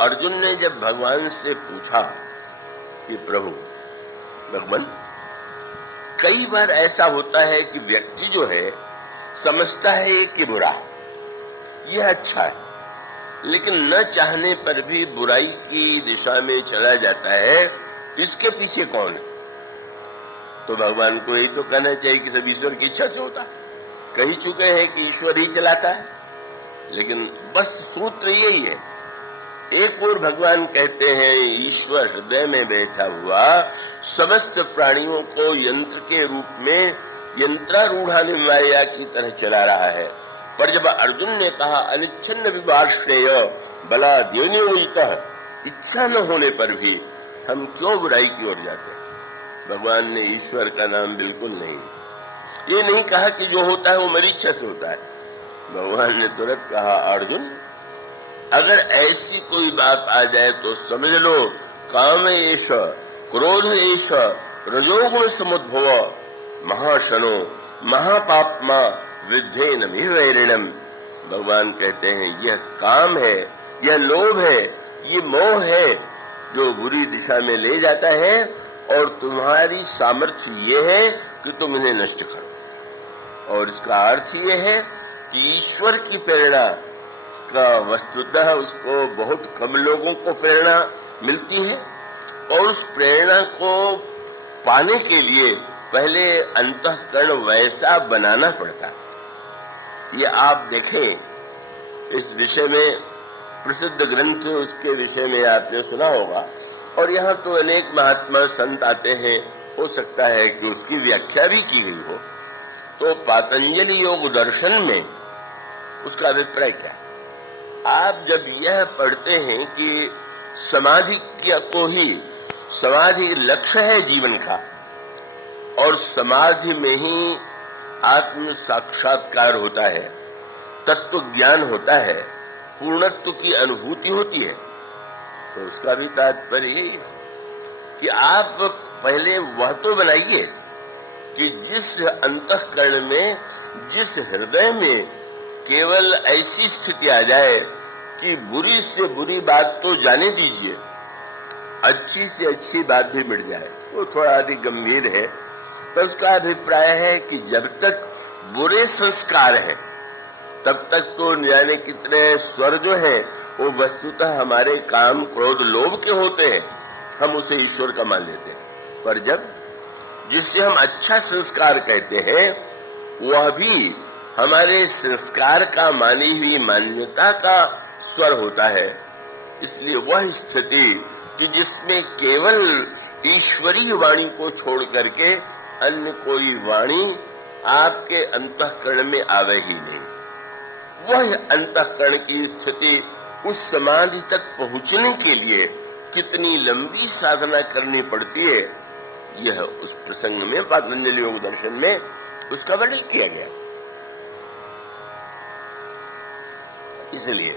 अर्जुन ने जब भगवान से पूछा कि प्रभु भगवान, कई बार ऐसा होता है कि व्यक्ति जो है समझता है कि बुरा यह अच्छा है, लेकिन न चाहने पर भी बुराई की दिशा में चला जाता है। इसके पीछे कौन है? तो भगवान को यही तो कहना चाहिए कि सब ईश्वर की इच्छा से होता है। कह चुके हैं कि ईश्वर ही चलाता है, लेकिन बस सूत्र यही है। एक और भगवान कहते हैं ईश्वर हृदय में बैठा हुआ समस्त प्राणियों को यंत्र के रूप में यंत्रारूढ़ानि माया की तरह चला रहा है। पर जब अर्जुन ने कहा अनिच्छन्न विवाश्रेय बलाद्योनियोजितः, इच्छा न होने पर भी हम क्यों बुराई की ओर जाते हैं, भगवान ने ईश्वर का नाम बिल्कुल नहीं, ये नहीं कहा कि जो होता है वो मेरी इच्छा से होता है। भगवान ने तुरंत कहा अर्जुन, अगर ऐसी कोई बात आ जाए तो समझ लो काम एष क्रोध एष रजोगुण समुद्भव महाशनो महापापमा विद्धेन वैरिणम। भगवान कहते हैं यह काम है, यह लोभ है, ये मोह है जो बुरी दिशा में ले जाता है, और तुम्हारी सामर्थ्य ये है कि तुम इन्हें नष्ट करो। और इसका अर्थ ये है कि ईश्वर की प्रेरणा का वस्तुतः उसको बहुत कम लोगों को प्रेरणा मिलती है, और उस प्रेरणा को पाने के लिए पहले अंतःकरण वैसा बनाना पड़ता है। ये आप देखें, इस विषय में प्रसिद्ध ग्रंथ उसके विषय में आपने सुना होगा, और यहाँ तो अनेक महात्मा संत आते हैं, हो सकता है कि उसकी व्याख्या भी की गई हो। तो पातंजलि योग दर्शन में उसका अभिप्राय क्या है? आप जब यह पढ़ते हैं कि समाधि को ही समाधि लक्ष्य है जीवन का, और समाधि में ही आत्म साक्षात्कार होता है, तत्व ज्ञान होता है, पूर्णत्व की अनुभूति होती है, तो उसका भी तात्पर्य यही है कि आप पहले वह तो बनाइए कि जिस अंतःकरण में, जिस हृदय में केवल ऐसी स्थिति आ जाए कि बुरी से बुरी बात तो जाने दीजिए, अच्छी से अच्छी बात भी मिट जाए, वो थोड़ा अधिक गंभीर है। तो उसका अभिप्राय है कि जब तक बुरे संस्कार हैं तब तक तो जाने कितने स्वर जो हैं वो वस्तुतः हमारे काम, क्रोध, लोभ के होते हैं, हम उसे ईश्वर का मान लेते हैं। पर जब जिससे हम अच्छा संस्कार कहते हैं वह भी हमारे संस्कार का मानी हुई मान्यता का स्वर होता है। इसलिए वह स्थिति कि जिसमें केवल ईश्वरीय वाणी को छोड़ करके अन्य कोई वाणी आपके अंतःकरण में आवे ही नहीं, वह अंतःकरण की स्थिति उस समाधि तक पहुंचने के लिए कितनी लंबी साधना करनी पड़ती है, यह उस प्रसंग में पातंजलि योग दर्शन में उसका वर्णन किया गया। इसलिए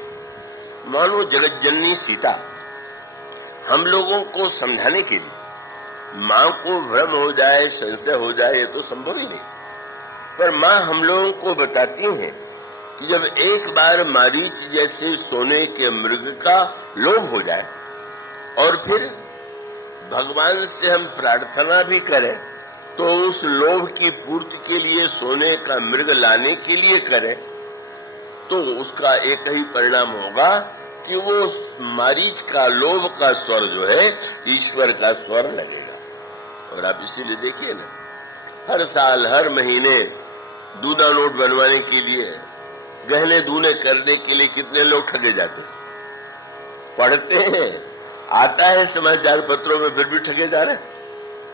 मानो जगत जननी सीता हम लोगों को समझाने के लिए, मां को भ्रम हो जाए, संशय हो जाए, ये तो संभव ही नहीं, पर मां हम लोगों को बताती हैं कि जब एक बार मारीच जैसे सोने के मृग का लोभ हो जाए और फिर भगवान से हम प्रार्थना भी करें तो उस लोभ की पूर्ति के लिए सोने का मृग लाने के लिए करें, तो उसका एक ही परिणाम होगा कि वो मारीच का लोभ का स्वर जो है ईश्वर का स्वर लगेगा। और आप इसीलिए देखिए ना, हर साल हर महीने दूना नोट बनवाने के लिए, गहने दूने करने के लिए कितने लोग ठगे जाते हैं, पढ़ते हैं, आता है समाचार पत्रों में, फिर भी ठगे जा रहे हैं।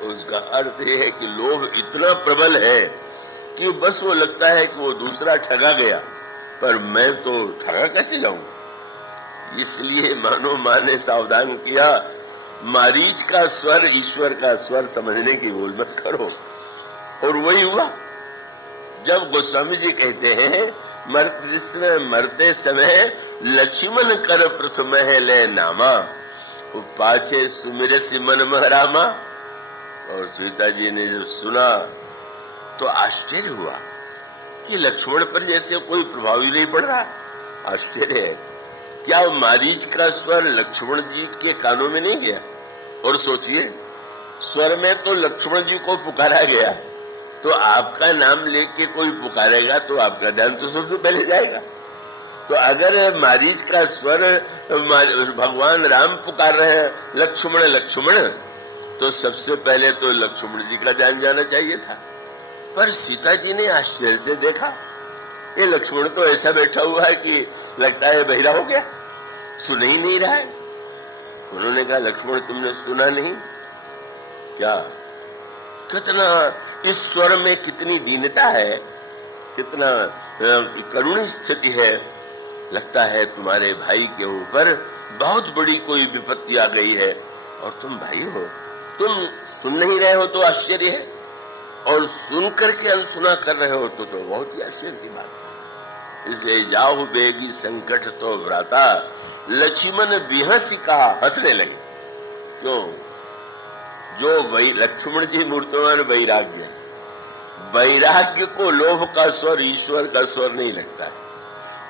उसका अर्थ यह है कि लोभ इतना प्रबल है कि बस वो लगता है कि वो दूसरा ठगा गया, पर मैं तो ठगा कैसे जाऊंगा। इसलिए मानो मां ने सावधान किया, मारीच का स्वर ईश्वर का स्वर समझने की भूल मत करो। और वही हुआ जब गोस्वामी जी कहते हैं, जिसमें मरते समय लक्ष्मण कर प्रथम है ले नामा, वो पाछे सुमिर सिमन महरामा। और सीता जी ने जब सुना तो आश्चर्य हुआ कि लक्ष्मण पर जैसे कोई प्रभाव ही नहीं पड़ रहा। आश्चर्य है, क्या मारीच का स्वर लक्ष्मण जी के कानों में नहीं गया? और सोचिए, स्वर में तो लक्ष्मण जी को पुकारा गया, तो आपका नाम लेके कोई पुकारेगा तो आपका ध्यान तो सबसे पहले जाएगा। तो अगर मारीच का स्वर भगवान राम पुकार रहे हैं लक्ष्मण लक्ष्मण, तो सबसे पहले तो लक्ष्मण जी का ध्यान जाना चाहिए था। पर सीता जी ने आश्चर्य से देखा, ये लक्ष्मण तो ऐसा बैठा हुआ है कि लगता है बहिरा हो गया, सुन ही नहीं रहा है। उन्होंने कहा, लक्ष्मण तुमने सुना नहीं क्या? कितना इस स्वर में कितनी दीनता है, कितना करुणी स्थिति है। लगता है तुम्हारे भाई के ऊपर बहुत बड़ी कोई विपत्ति आ गई है और तुम भाई हो, तुम सुन नहीं रहे हो तो आश्चर्य है, और सुन करके अनसुना कर रहे हो तो बहुत ही आश्चर्य की बात है। इसलिए जाहु बेगी संकट तो व्राता, लक्ष्मण बिहसी कहा, हंसने लगे। क्यों? जो लक्ष्मण जी मूर्तिमान वैराग्य, वैराग्य को लोभ का स्वर ईश्वर का स्वर नहीं लगता है,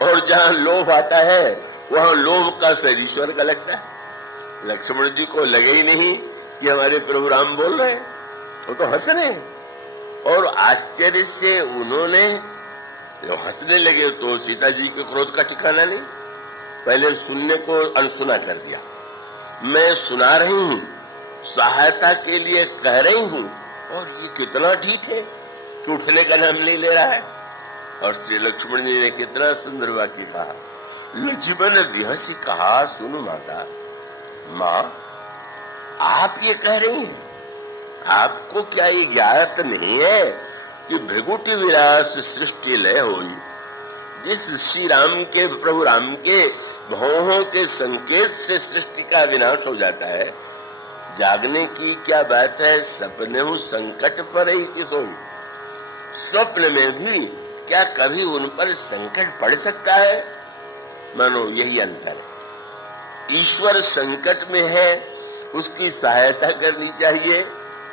और जहां लोभ आता है वहां लोभ का स्वर ईश्वर का लगता है। लक्ष्मण जी को लगे ही नहीं कि हमारे प्रभु राम बोल रहे हैं, वो तो हंस रहे हैं। और आश्चर्य से उन्होंने जो हंसने लगे तो सीता जी के क्रोध का ठिकाना नहीं। पहले सुनने को अनसुना कर दिया, मैं सुना रही हूं, सहायता के लिए कह रही हूं, और ये कितना ठीक है कि उठने का नाम नहीं ले रहा है। और श्री लक्ष्मण जी ने कितना सुंदर वाक्य कहा, लक्ष्मण बिहसी कहा, सुनो माता, मां आप ये कह रही हैं, आपको क्या ये ज्ञात नहीं है कि भृगुटि विलास सृष्टि लय होई। जिस श्री राम के, प्रभु राम के भौहों के संकेत से सृष्टि का विनाश हो जाता है, जागने की क्या बात है, सपने हूं संकट पर ही किस हो। स्वप्न में भी क्या कभी उन पर संकट पड़ सकता है? मानो यही अंतर है। ईश्वर संकट में है, उसकी सहायता करनी चाहिए,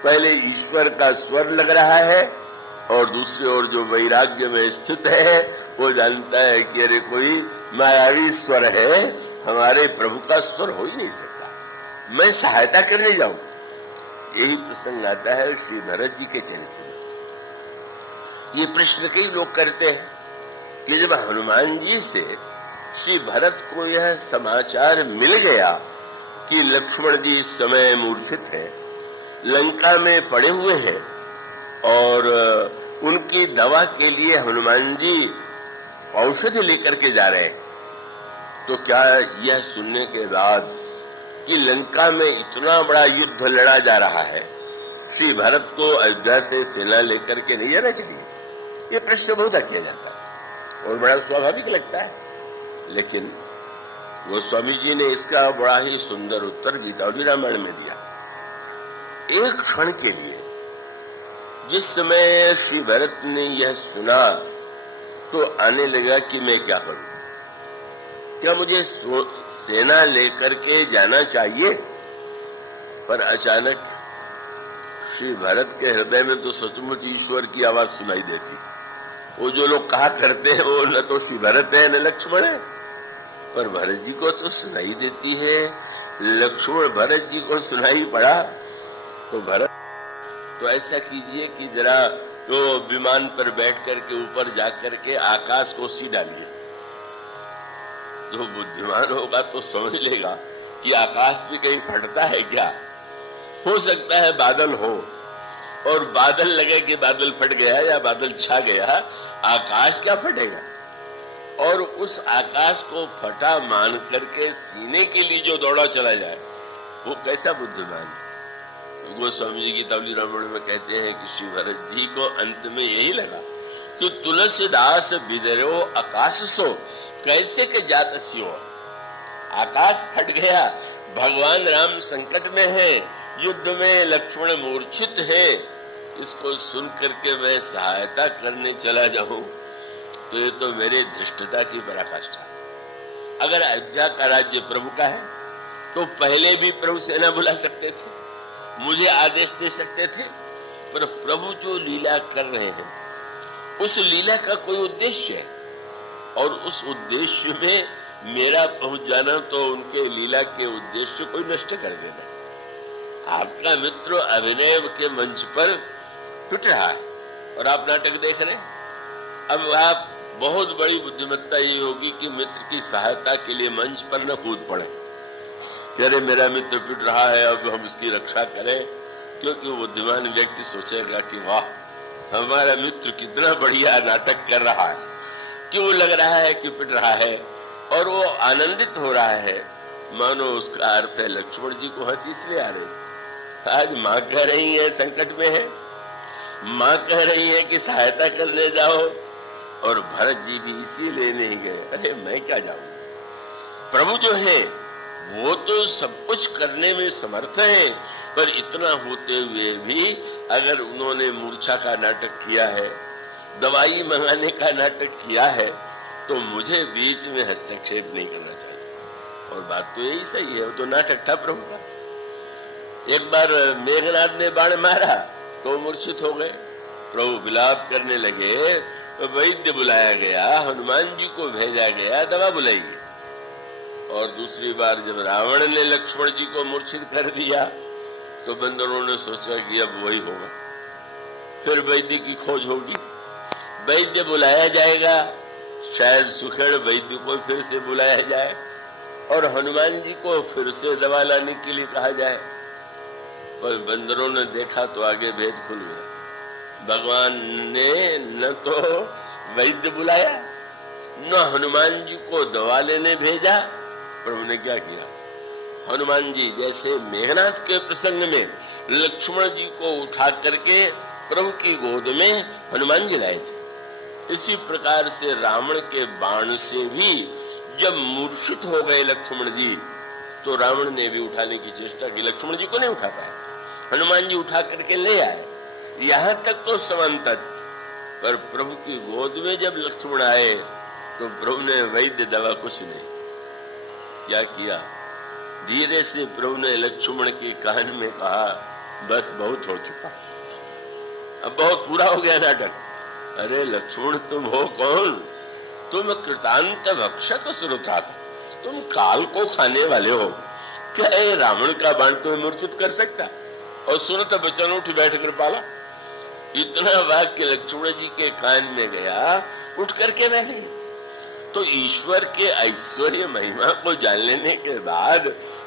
पहले ईश्वर का स्वर लग रहा है और दूसरी ओर जो वैराग्य में स्थित है वो जानता है कि अरे कोई मायावी स्वर है, हमारे प्रभु का स्वर हो ही नहीं सकता, मैं सहायता करने जाऊं। यही प्रसंग आता है श्री भरत जी के चरित्र में। ये प्रश्न कई लोग करते हैं कि जब हनुमान जी से श्री भरत को यह समाचार मिल गया कि लक्ष्मण जी इस समय मूर्छित हैं, लंका में पड़े हुए हैं और उनकी दवा के लिए हनुमान जी औषधि लेकर के जा रहे हैं, तो क्या यह सुनने के बाद कि लंका में इतना बड़ा युद्ध लड़ा जा रहा है, श्री भरत को अयोध्या से सेना लेकर के नहीं जाना चाहिए? ये प्रश्न बहुत किया जाता है और बड़ा स्वाभाविक लगता है, लेकिन गोस्वामी जी ने इसका बड़ा ही सुंदर उत्तर गीतावली रामायण में दिया। एक क्षण के लिए जिस समय श्री भरत ने यह सुना तो आने लगा कि मैं क्या करूं, क्या मुझे सेना लेकर के जाना चाहिए? पर अचानक श्री भरत के हृदय में तो सचमुच ईश्वर की आवाज सुनाई देती। वो जो लोग कहा करते हैं वो न तो श्री भरत है न लक्ष्मण है, पर भरत जी को तो सुनाई देती है। लक्ष्मण भरत जी को सुनाई पड़ा तो भरत, तो ऐसा कीजिए कि जरा तो विमान पर बैठ करके ऊपर जाकर के आकाश को सी डालिए। जो बुद्धिमान होगा तो समझ लेगा कि आकाश भी कहीं फटता है क्या। हो सकता है बादल हो और बादल लगे कि बादल फट गया या बादल छा गया, आकाश क्या फटेगा। और उस आकाश को फटा मान करके सीने के लिए जो दौड़ा चला जाए वो कैसा बुद्धिमान है। गोस्वामी जी गीतावली रामायण में कहते हैं कि श्री भरत जी को अंत में यही लगा कि तुलसीदास बिदरो आकाश सो कैसे के जात सियो। आकाश फट गया, भगवान राम संकट में है, युद्ध में लक्ष्मण मूर्छित है, इसको सुन करके मैं सहायता करने चला जाऊं तो ये तो मेरे धृष्टता की पराकाष्ठा है। अगर अयोध्या का राज्य प्रभु का है तो पहले भी प्रभु सेना बुला सकते थे, मुझे आदेश दे सकते थे, पर प्रभु जो लीला कर रहे हैं उस लीला का कोई उद्देश्य है और उस उद्देश्य में मेरा पहुंच जाना तो उनके लीला के उद्देश्य को नष्ट कर देना। आपका मित्र अभिनय के मंच पर टूट रहा है और आप नाटक देख रहे हैं। अब आप बहुत बड़ी बुद्धिमत्ता ये होगी कि मित्र की सहायता के लिए मंच पर न कूद पड़े कि अरे मेरा मित्र पिट रहा है अब हम इसकी रक्षा करें, क्योंकि वो बुद्धिमान व्यक्ति सोचेगा कि वाह हमारा मित्र कितना बढ़िया नाटक कर रहा है, क्यों लग रहा है कि पिट रहा है और वो आनंदित हो रहा है, मानो उसका अर्थ है लक्ष्मण जी को हंसी इसलिए आ रही। आज माँ कह रही है संकट में है, माँ कह रही है कि सहायता करने जाओ और भरत जी भी इसीलिए नहीं गए। अरे मैं क्या जाऊं, प्रभु जो है वो तो सब कुछ करने में समर्थ है, पर इतना होते हुए भी अगर उन्होंने मूर्छा का नाटक किया है, दवाई मंगाने का नाटक किया है, तो मुझे बीच में हस्तक्षेप नहीं करना चाहिए। और बात तो यही सही है, वो तो नाटक था प्रभु का। एक बार मेघनाथ ने बाण मारा तो मूर्छित हो गए, प्रभु विलाप करने लगे तो वैद्य बुलाया गया, हनुमान जी को भेजा गया, दवा बुलाई गई। और दूसरी बार जब रावण ने लक्ष्मण जी को मूर्छित कर दिया तो बंदरों ने सोचा कि अब वही होगा, फिर वैद्य की खोज होगी, वैद्य बुलाया जाएगा, शायद सुखेड़ वैद्य को फिर से बुलाया जाए और हनुमान जी को फिर से दवा लाने के लिए कहा जाए। और बंदरों ने देखा तो आगे भेद खुल गया, भगवान ने न तो वैद्य बुलाया न हनुमान जी को दवा लेने भेजा। प्रभु ने क्या किया, हनुमान जी जैसे मेघनाथ के प्रसंग में लक्ष्मण जी को उठा करके प्रभु की गोद में हनुमान जी लाए थे, इसी प्रकार से रावण के बाण से भी जब मूर्छित हो गए लक्ष्मण जी तो रावण ने भी उठाने की चेष्टा की, लक्ष्मण जी को नहीं उठा पाया, हनुमान जी उठा करके ले आए। यहां तक तो समानता थी, पर प्रभु की गोद में जब लक्ष्मण आए तो प्रभु ने वैद्य दवा कुछ नहीं, क्या किया, धीरे से प्रभु ने लक्ष्मण के कान में कहा, बस बहुत हो चुका, अब बहुत पूरा हो गया नाटक। अरे लक्ष्मण तुम हो कौन? तुम कृतांत भक्षक सुरथा था, तुम काल को खाने वाले हो। क्या ये रावण का बाण तुम्हें मूर्छित कर सकता? और सुरत बचन उठ बैठ कर पाला। इतना वाक्य लक्ष्मण जी के कान में गया, उठ करके बैठ गए। तो ईश्वर के ऐश्वर्य महिमा को जान लेने के बाद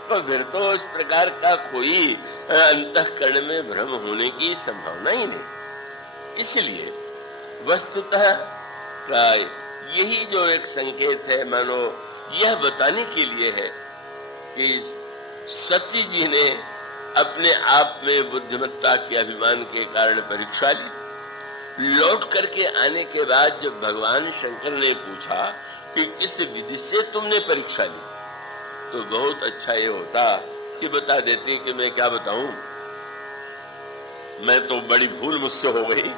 तो फिर तो उस प्रकार का कोई अंतःकरण में भ्रम होने की संभावना ही नहीं। इसलिए वस्तुतः यही जो एक संकेत है, मानो यह बताने के लिए है कि सती जी ने अपने आप में बुद्धिमत्ता के अभिमान के कारण परीक्षा ली। लौट करके आने के बाद जब भगवान शंकर ने पूछा कि किस विधि से तुमने परीक्षा ली, तो बहुत अच्छा ये होता कि बता देते कि मैं क्या बताऊं, मैं तो बड़ी भूल मुझसे हो गई।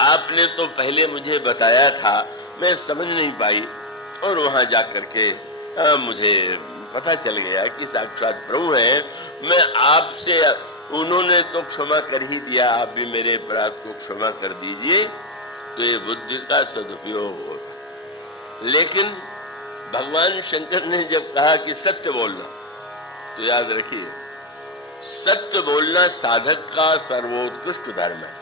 आपने तो पहले मुझे बताया था, मैं समझ नहीं पाई, और वहां जाकर के मुझे पता चल गया कि साक्षात प्रभु है। मैं आपसे, उन्होंने तो क्षमा कर ही दिया, आप भी मेरे अपराध को क्षमा कर दीजिए, तो ये बुद्धि का सदुपयोग होता। लेकिन भगवान शंकर ने जब कहा कि सत्य बोलना, तो याद रखिए सत्य बोलना साधक का सर्वोत्कृष्ट धर्म है।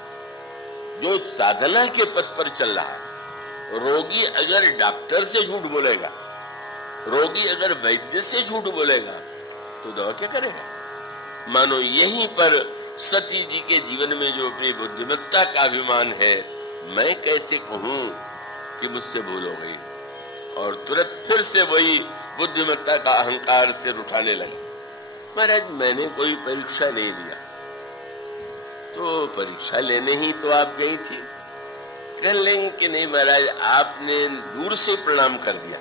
जो साधना के पथ पर चल रहा है, रोगी अगर डॉक्टर से झूठ बोलेगा, रोगी अगर वैद्य से झूठ बोलेगा, तो दवा क्या करेगा? मानो यहीं पर सती जी के जीवन में जो अपनी बुद्धिमत्ता का अभिमान है, मैं कैसे कहूं कि मुझसे भूल हो गई, और तुरंत फिर से वही बुद्धिमत्ता का अहंकार सिर उठाने लगा। महाराज मैंने कोई परीक्षा नहीं लिया, तो परीक्षा लेने ही तो आप गई थी। कह लेंगे कि नहीं महाराज आपने दूर से प्रणाम कर दिया,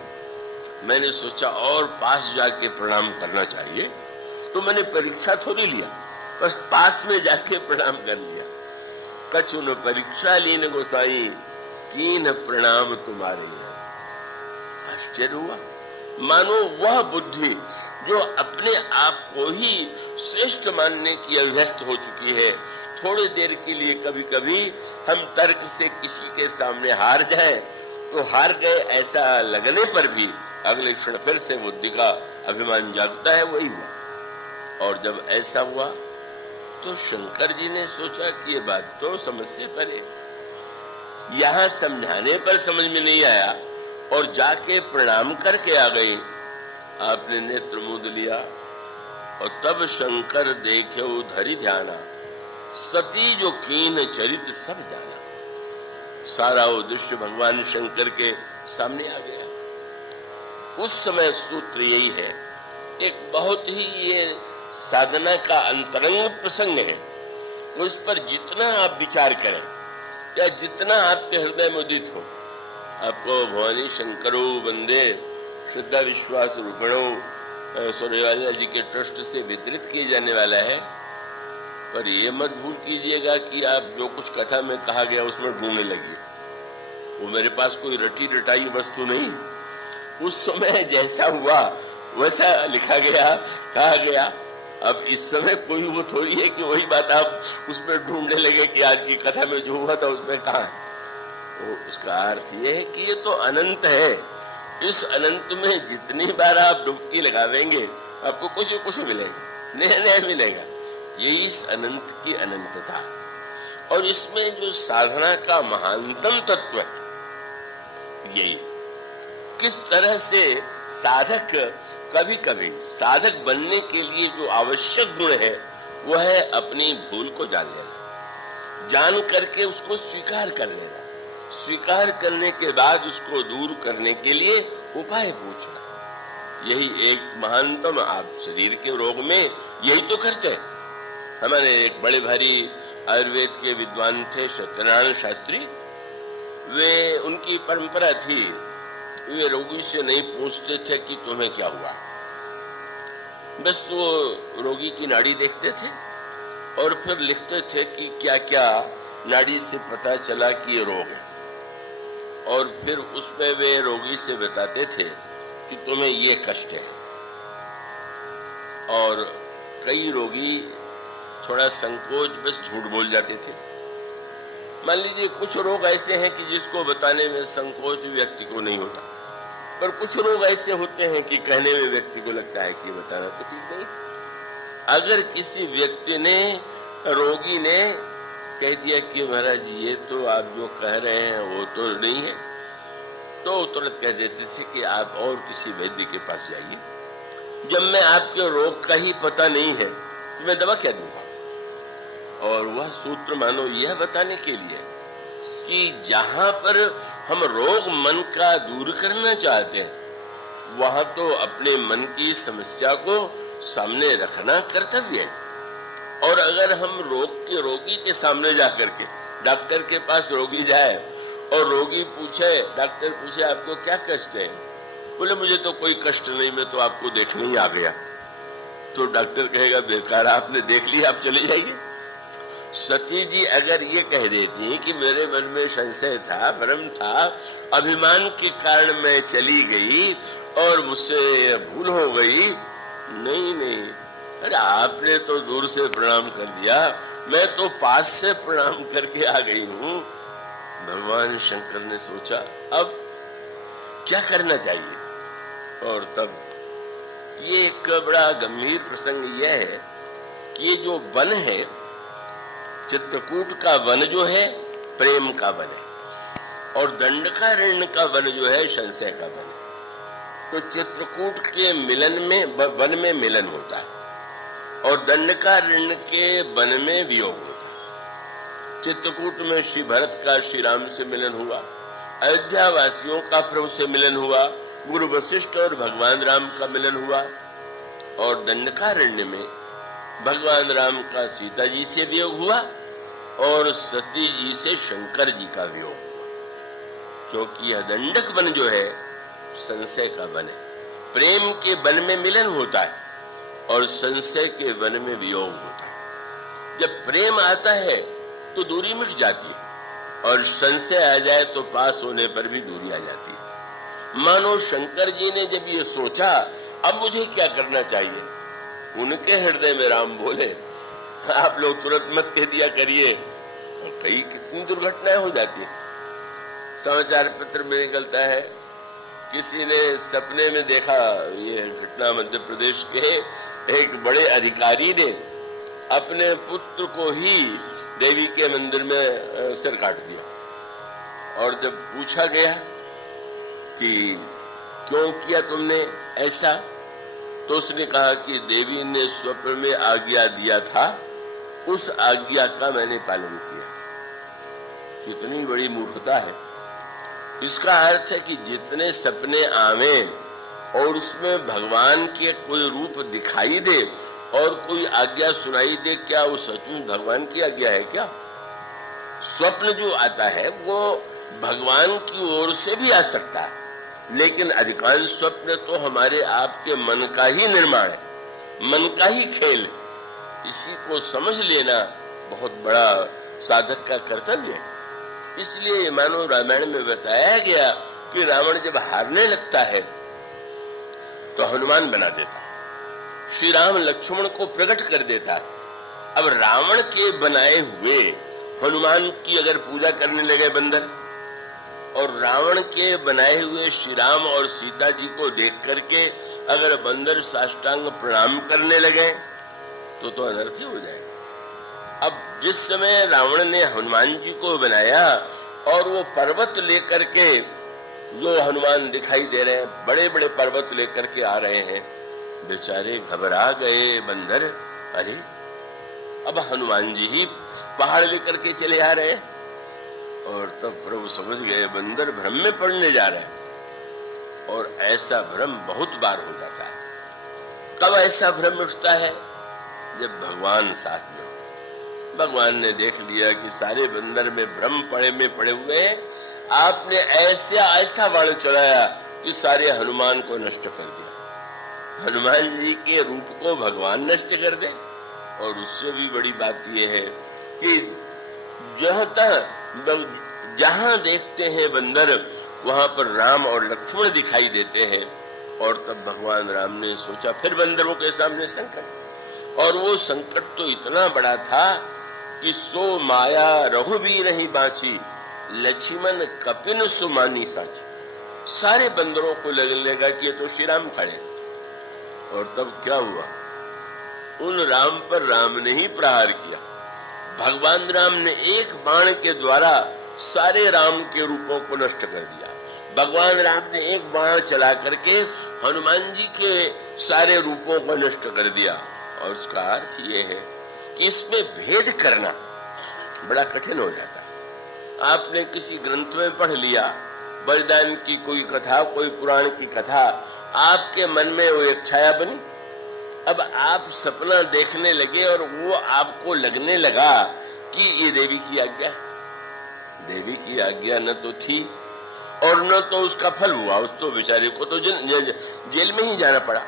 मैंने सोचा और पास जाके प्रणाम करना चाहिए, तो मैंने परीक्षा थोड़ी लिया, बस पास में जाके प्रणाम कर लिया। कछु न परीक्षा लीन गोसाई, कीन प्रणाम तुम्हारे यहाँ। आश्चर्य हुआ, मानो वह बुद्धि जो अपने आप को ही श्रेष्ठ मानने की अभ्यस्त हो चुकी है, थोड़ी देर के लिए कभी कभी हम तर्क से किसी के सामने हार जाए तो हार गए ऐसा लगने पर भी अगले क्षण फिर से बुद्धि का अभिमान जागता है। वही हुआ। और जब ऐसा हुआ तो शंकर जी ने सोचा कि ये बात तो समझ से परे, यहां समझाने पर समझ में नहीं आया, और जाके प्रणाम करके आ गई। आपने नेत्र मूंद लिया, और तब शंकर देखे धरि ध्याना, सती जो कीन चरित सब जाना। सारा वो दृश्य भगवान शंकर के सामने आ गया। उस समय सूत्र यही है, एक बहुत ही ये साधना का अंतरंग प्रसंग है। उस पर जितना आप विचार करें या जितना आपके हृदय में उदित हो, आपको भवानी शंकरो वंदे श्रद्धा विश्वास रूपणों सूर्यवाला जी के ट्रस्ट से वितरित किए जाने वाला है। पर ये मत भूल कीजिएगा कि आप जो कुछ कथा में कहा गया उसमें ढूंढने लगी। वो मेरे पास कोई रटी रटाई वस्तु नहीं, उस समय जैसा हुआ वैसा लिखा गया, कहा गया। अब इस समय कोई वो थोड़ी है कि वही बात आप उसमें ढूंढने लगे कि आज की कथा में जो हुआ था उसमें कहा। तो उसका अर्थ ये है कि ये तो अनंत है। इस अनंत में जितनी बार आप डुबकी लगावेंगे आपको कुछ न कुछ मिलेगा, नया नया मिलेगा। यही इस अनंत की अनंतता। और इसमें जो साधना का महानतम तत्व है, यही किस तरह से साधक कभी कभी साधक बनने के लिए जो आवश्यक गुण है वह है अपनी भूल को जान लेना, जान करके उसको स्वीकार कर लेना, स्वीकार करने के बाद उसको दूर करने के लिए उपाय पूछना। यही एक महानतम आप शरीर के रोग में यही तो करते हैं। हमारे एक बड़े भारी आयुर्वेद के विद्वान थे सत्यनारायण शास्त्री। वे उनकी परंपरा थी, वे रोगी से नहीं पूछते थे कि तुम्हें क्या हुआ, बस वो रोगी की नाड़ी देखते थे और फिर लिखते थे कि क्या क्या नाड़ी से पता चला कि ये रोग है, और फिर उसमें वे रोगी से बताते थे कि तुम्हें ये कष्ट है। और कई रोगी थोड़ा संकोच बस झूठ बोल जाते थे। मान लीजिए कुछ रोग ऐसे हैं कि जिसको बताने में संकोच व्यक्ति को नहीं होता, पर कुछ रोग ऐसे होते हैं कि कहने में व्यक्ति को लगता है कि बताना तो ठीक नहीं। अगर किसी व्यक्ति ने, रोगी ने कह दिया कि महाराज ये तो आप जो कह रहे हैं वो तो नहीं है, तो तुरंत कह देते थे कि आप और किसी वैद्य के पास जाइए, जब मैं आपके रोग का ही पता नहीं है तो मैं दवा क्या दूंगा। और वह सूत्र मानो यह बताने के लिए कि जहां पर हम रोग मन का दूर करना चाहते हैं वहां तो अपने मन की समस्या को सामने रखना कर्तव्य है। और अगर हम रोगी के सामने जाकर के, डॉक्टर के पास रोगी जाए और रोगी पूछे, डॉक्टर पूछे आपको क्या कष्ट है, बोले मुझे तो कोई कष्ट नहीं, मैं तो आपको देखने ही आ गया, तो डॉक्टर कहेगा बेकार आपने देख लिया, आप चले जाइए। सती जी अगर ये कह देती कि मेरे मन में संशय था, भ्रम था, अभिमान के कारण मैं चली गई और मुझसे भूल हो गई, नहीं, अरे आपने तो दूर से प्रणाम कर दिया, मैं तो पास से प्रणाम करके आ गई हूँ। भगवान शंकर ने सोचा अब क्या करना चाहिए। और तब ये एक बड़ा गंभीर प्रसंग यह है कि ये जो वन है, चित्रकूट का वन जो है प्रेम का वन है, और दंडकारण्य का वन जो है संशय का वन है। तो चित्रकूट के मिलन में, वन में मिलन होता है, और दंडकारण्य के वन में वियोग होता है। चित्रकूट में श्री भरत का श्री राम से मिलन हुआ, अयोध्या वासियों का प्रभु से मिलन हुआ, गुरु वशिष्ठ और भगवान राम का मिलन हुआ, और दंडकारण्य में भगवान राम का सीता जी से वियोग हुआ और सती जी से शंकर जी का वियोग हुआ। क्योंकि यह दंडक वन जो है संशय का वन है। प्रेम के वन में मिलन होता है और संशय के वन में वियोग होता है। जब प्रेम आता है तो दूरी मिट जाती है, और संशय आ जाए तो पास होने पर भी दूरी आ जाती है। मानो शंकर जी ने जब ये सोचा अब मुझे क्या करना चाहिए, उनके हृदय में राम बोले आप लोग तुरंत मत कह दिया करिए, कई कितनी दुर्घटनाएं हो जाती है। समाचार पत्र में निकलता है किसी ने सपने में देखा, ये घटना मध्य प्रदेश के एक बड़े अधिकारी ने अपने पुत्र को ही देवी के मंदिर में सिर काट दिया। और जब पूछा गया कि क्यों किया तुमने ऐसा, तो उसने कहा कि देवी ने स्वप्न में आज्ञा दिया था, उस आज्ञा का मैंने पालन किया। कितनी बड़ी मूर्खता है। इसका अर्थ है कि जितने सपने आवे और उसमें भगवान के कोई रूप दिखाई दे और कोई आज्ञा सुनाई दे, क्या वो सचमुच भगवान की आज्ञा है क्या? स्वप्न जो आता है वो भगवान की ओर से भी आ सकता है, लेकिन अधिकांश स्वप्न तो हमारे आपके मन का ही निर्माण है, मन का ही खेल है। इसी को समझ लेना बहुत बड़ा साधक का कर्तव्य है। इसलिए मानो रामायण में बताया गया कि रावण जब हारने लगता है तो हनुमान बना देता, श्री राम लक्ष्मण को प्रकट कर देता। अब रावण के बनाए हुए हनुमान की अगर पूजा करने लगे बंदर, और रावण के बनाए हुए श्री राम और सीता जी को देख करके अगर बंदर साष्टांग प्रणाम करने लगे तो अनर्थ ही हो जाएगा। अब जिस समय रावण ने हनुमान जी को बनाया और वो पर्वत लेकर के, जो हनुमान दिखाई दे रहे हैं, बड़े बड़े पर्वत लेकर के आ रहे हैं, बेचारे घबरा गए बंदर। अरे अब हनुमान जी ही पहाड़ लेकर के चले आ रहे हैं। और तब प्रभु समझ गए बंदर भ्रम में पड़ने जा रहे हैं। और ऐसा भ्रम बहुत बार हो जाता है। कब ऐसा भ्रम उठता है? जब भगवान साथ में हो। भगवान ने देख लिया कि सारे बंदर में भ्रम पड़े हुए हैं, आपने ऐसा बाण चलाया कि सारे हनुमान को नष्ट कर दिया। हनुमान जी के रूप को भगवान नष्ट कर दे। और उससे भी बड़ी बात यह है कि जहां देखते हैं बंदर, वहां पर राम और लक्ष्मण दिखाई देते हैं। और तब भगवान राम ने सोचा फिर बंदरों के सामने संकट, और वो संकट तो इतना बड़ा था कि सो माया रघुबीर नहीं बांची, लक्ष्मण कपिन सुमानी साची। सारे बंदरों को लगने लगा कि ये तो श्री राम खड़े। और तब क्या हुआ, उन राम पर राम ने ही प्रहार किया। भगवान राम ने एक बाण के द्वारा सारे राम के रूपों को नष्ट कर दिया। भगवान राम ने एक बाण चला करके हनुमान जी के सारे रूपों को नष्ट कर दिया। और उसका अर्थ ये है कि इसमें भेद करना बड़ा कठिन हो जाता है। आपने किसी ग्रंथ में पढ़ लिया, बलिदान की कोई कथा, कोई पुराण की कथा, आपके मन में वो एक छाया बनी। अब आप सपना देखने लगे और वो आपको लगने लगा कि ये देवी की आज्ञा है। देवी की आज्ञा न तो थी और न तो उसका फल हुआ। उस तो बेचारे को तो जेल में ही जाना पड़ा।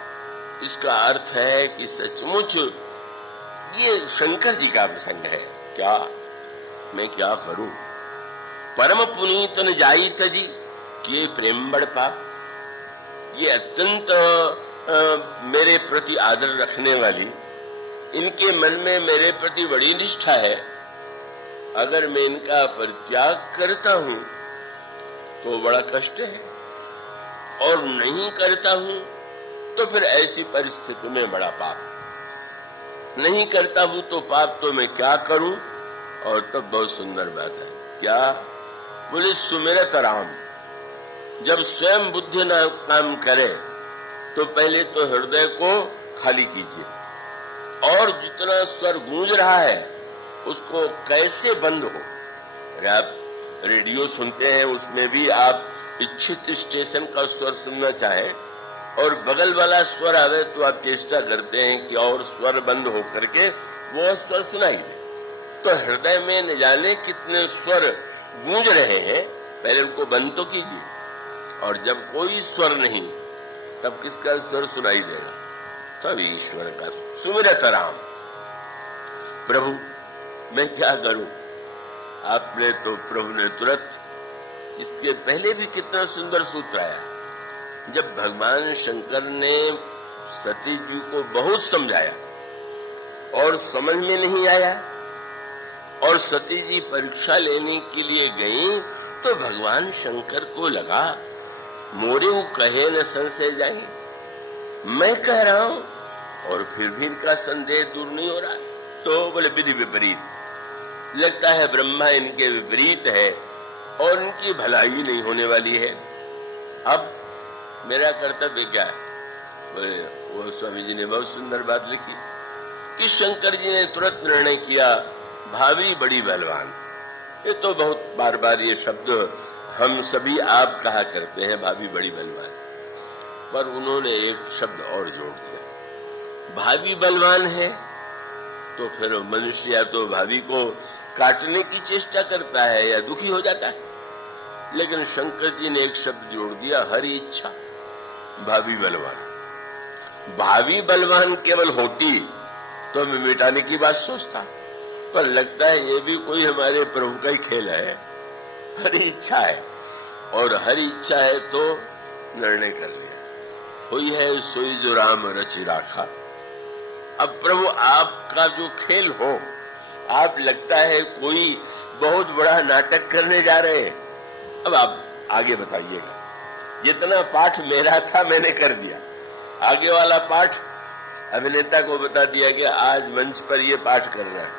इसका अर्थ है कि सचमुच ये शंकर जी का प्रसंग है। क्या मैं क्या करूं, परम पुनीत न जाई तजी किए प्रेम बड़ पाप। ये अत्यंत मेरे प्रति आदर रखने वाली, इनके मन में मेरे प्रति बड़ी निष्ठा है। अगर मैं इनका परित्याग करता हूं तो बड़ा कष्ट है, और नहीं करता हूं तो फिर ऐसी परिस्थिति में बड़ा पाप। नहीं करता हूं तो पाप तो मैं क्या करूं। और तब बहुत सुंदर बात है, क्या बोले, सुमिरत राम। जब स्वयं बुद्धि ना काम करे तो पहले तो हृदय को खाली कीजिए, और जितना स्वर गूंज रहा है उसको कैसे बंद हो। आप रेडियो सुनते हैं, उसमें भी आप इच्छित स्टेशन का स्वर सुनना चाहें और बगल वाला स्वर आवे तो आप चेष्टा करते हैं कि और स्वर बंद हो करके वो स्वर सुनाई दे। तो हृदय में न जाने कितने स्वर गूंज रहे हैं, पहले उनको बंद तो कीजिए। और जब कोई स्वर नहीं, तब किसका स्वर सुनाई देगा? तब ईश्वर का। सुमिरत राम। प्रभु मैं क्या करूं? आपने तो, प्रभु ने तुरंत, इसके पहले भी कितना सुंदर सूत्र आया। जब भगवान शंकर ने सती जी को बहुत समझाया और समझ में नहीं आया, और सती जी परीक्षा लेने के लिए गई, तो भगवान शंकर को लगा मोरे वो कहे न संशय जाए। मैं कह रहा हूं और फिर भी इनका संदेह दूर नहीं हो रहा। तो बोले विधि विपरीत, लगता है ब्रह्मा इनके विपरीत है और इनकी भलाई नहीं होने वाली है। अब मेरा कर्तव्य क्या है? बोले वो स्वामी जी ने बहुत सुंदर बात लिखी कि शंकर जी ने तुरंत निर्णय किया, भाभी बड़ी बलवान। ये तो बहुत बार बार ये शब्द हम सभी आप कहा करते हैं, भाभी बड़ी बलवान, पर उन्होंने एक शब्द और जोड़ दिया, भाभी बलवान है तो फिर मनुष्य या तो भाभी को काटने की चेष्टा करता है या दुखी हो जाता है। लेकिन शंकर जी ने एक शब्द जोड़ दिया, हरि इच्छा भाभी बलवान। भाभी बलवान केवल होती तो मैं मिटाने की बात सोचता, पर लगता है ये भी कोई हमारे प्रभु का ही खेल है। हरि इच्छा है, और हरि इच्छा है तो निर्णय कर लिया, हुई है सोई जो राम रचि राखा। अब प्रभु आपका जो खेल हो, आप लगता है कोई बहुत बड़ा नाटक करने जा रहे हैं। अब आप आगे बताइएगा, जितना पाठ मेरा था मैंने कर दिया, आगे वाला पाठ अभिनेता को बता दिया कि आज मंच पर ये पाठ करना है,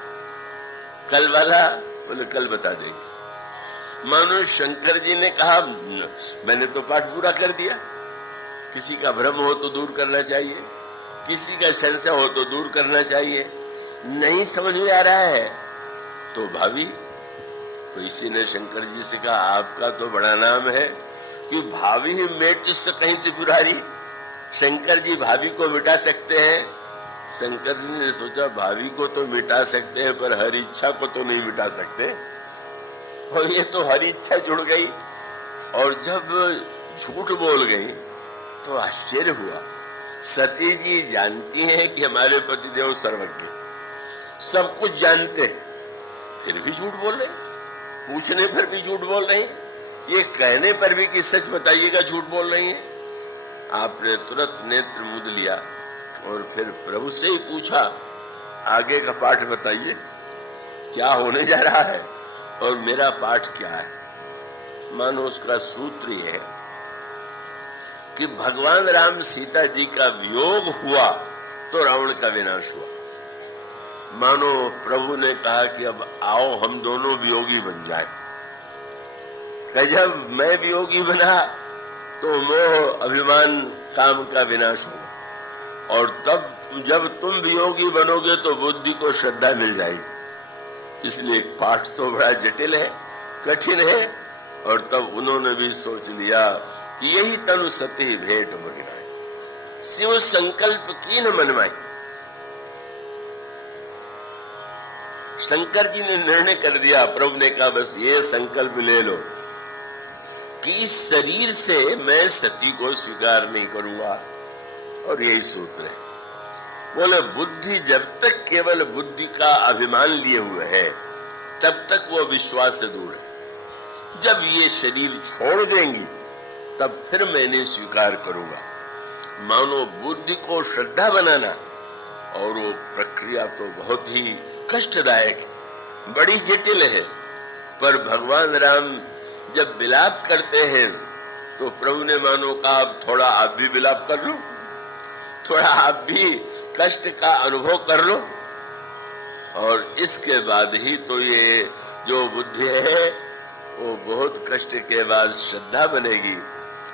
कल वाला बोले कल बता देंगे। मानो शंकर जी ने कहा मैंने तो पाठ पूरा कर दिया। किसी का भ्रम हो तो दूर करना चाहिए, किसी का संशय हो तो दूर करना चाहिए। नहीं समझ में आ रहा है तो भाभी, किसी ने शंकर जी से कहा आपका तो बड़ा नाम है कि भाभी ही मेट से कहीं त्रिपुरारी, शंकर जी भाभी को मिटा सकते हैं। शंकर जी ने सोचा भाभी को तो मिटा सकते हैं पर हर इच्छा को तो नहीं मिटा सकते, और ये तो हर इच्छा जुड़ गई। और जब झूठ बोल गई तो आश्चर्य हुआ, सती जी जानती हैं कि हमारे पतिदेव सर्वज्ञ, सब कुछ जानते हैं, फिर भी झूठ बोल रहे, पूछने पर भी झूठ बोल रहे हैं, ये कहने पर भी कि सच बताइएगा झूठ बोल रही हैं। आपने तुरंत नेत्र मूंद लिया और फिर प्रभु से ही पूछा आगे का पाठ बताइए, क्या होने जा रहा है और मेरा पाठ क्या है। मानो उसका सूत्र यह है कि भगवान राम सीता जी का वियोग हुआ तो रावण का विनाश हुआ। मानो प्रभु ने कहा कि अब आओ हम दोनों वियोगी बन जाए। जब मैं वियोगी बना तो मोह अभिमान काम का विनाश होगा, और तब जब तुम वियोगी बनोगे तो बुद्धि को श्रद्धा मिल जाएगी। इसलिए पाठ तो बड़ा जटिल है, कठिन है। और तब उन्होंने भी सोच लिया कि यही तनु सती भेंट मगिनाई, शिव संकल्प की न मनमाई। शंकर जी ने निर्णय कर दिया, प्रभु ने कहा बस ये संकल्प ले लो कि इस शरीर से मैं सती को स्वीकार नहीं करूंगा। और यही सूत्र है। बोले बुद्धि जब तक केवल बुद्धि का अभिमान लिए हुए है तब तक वो विश्वास से दूर है। जब ये शरीर छोड़ देंगी तब फिर मैंने स्वीकार करूंगा। मानो बुद्धि को श्रद्धा बनाना, और वो प्रक्रिया तो बहुत ही कष्टदायक है, बड़ी जटिल है। पर भगवान राम जब विलाप करते हैं तो प्रभु ने मानो कहा अब थोड़ा आप भी विलाप कर लो, थोड़ा आप भी कष्ट का अनुभव कर लो। और इसके बाद ही तो ये जो बुद्धि है वो बहुत कष्ट के बाद श्रद्धा बनेगी,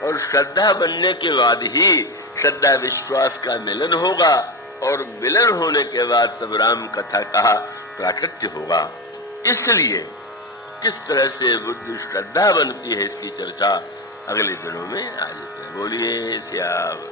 और श्रद्धा बनने के बाद ही श्रद्धा विश्वास का मिलन होगा, और मिलन होने के बाद तब राम कथा का प्राकट्य होगा। इसलिए किस तरह से बुद्धि श्रद्धा बनती है इसकी चर्चा अगले दिनों में आज बोलिए श्याम।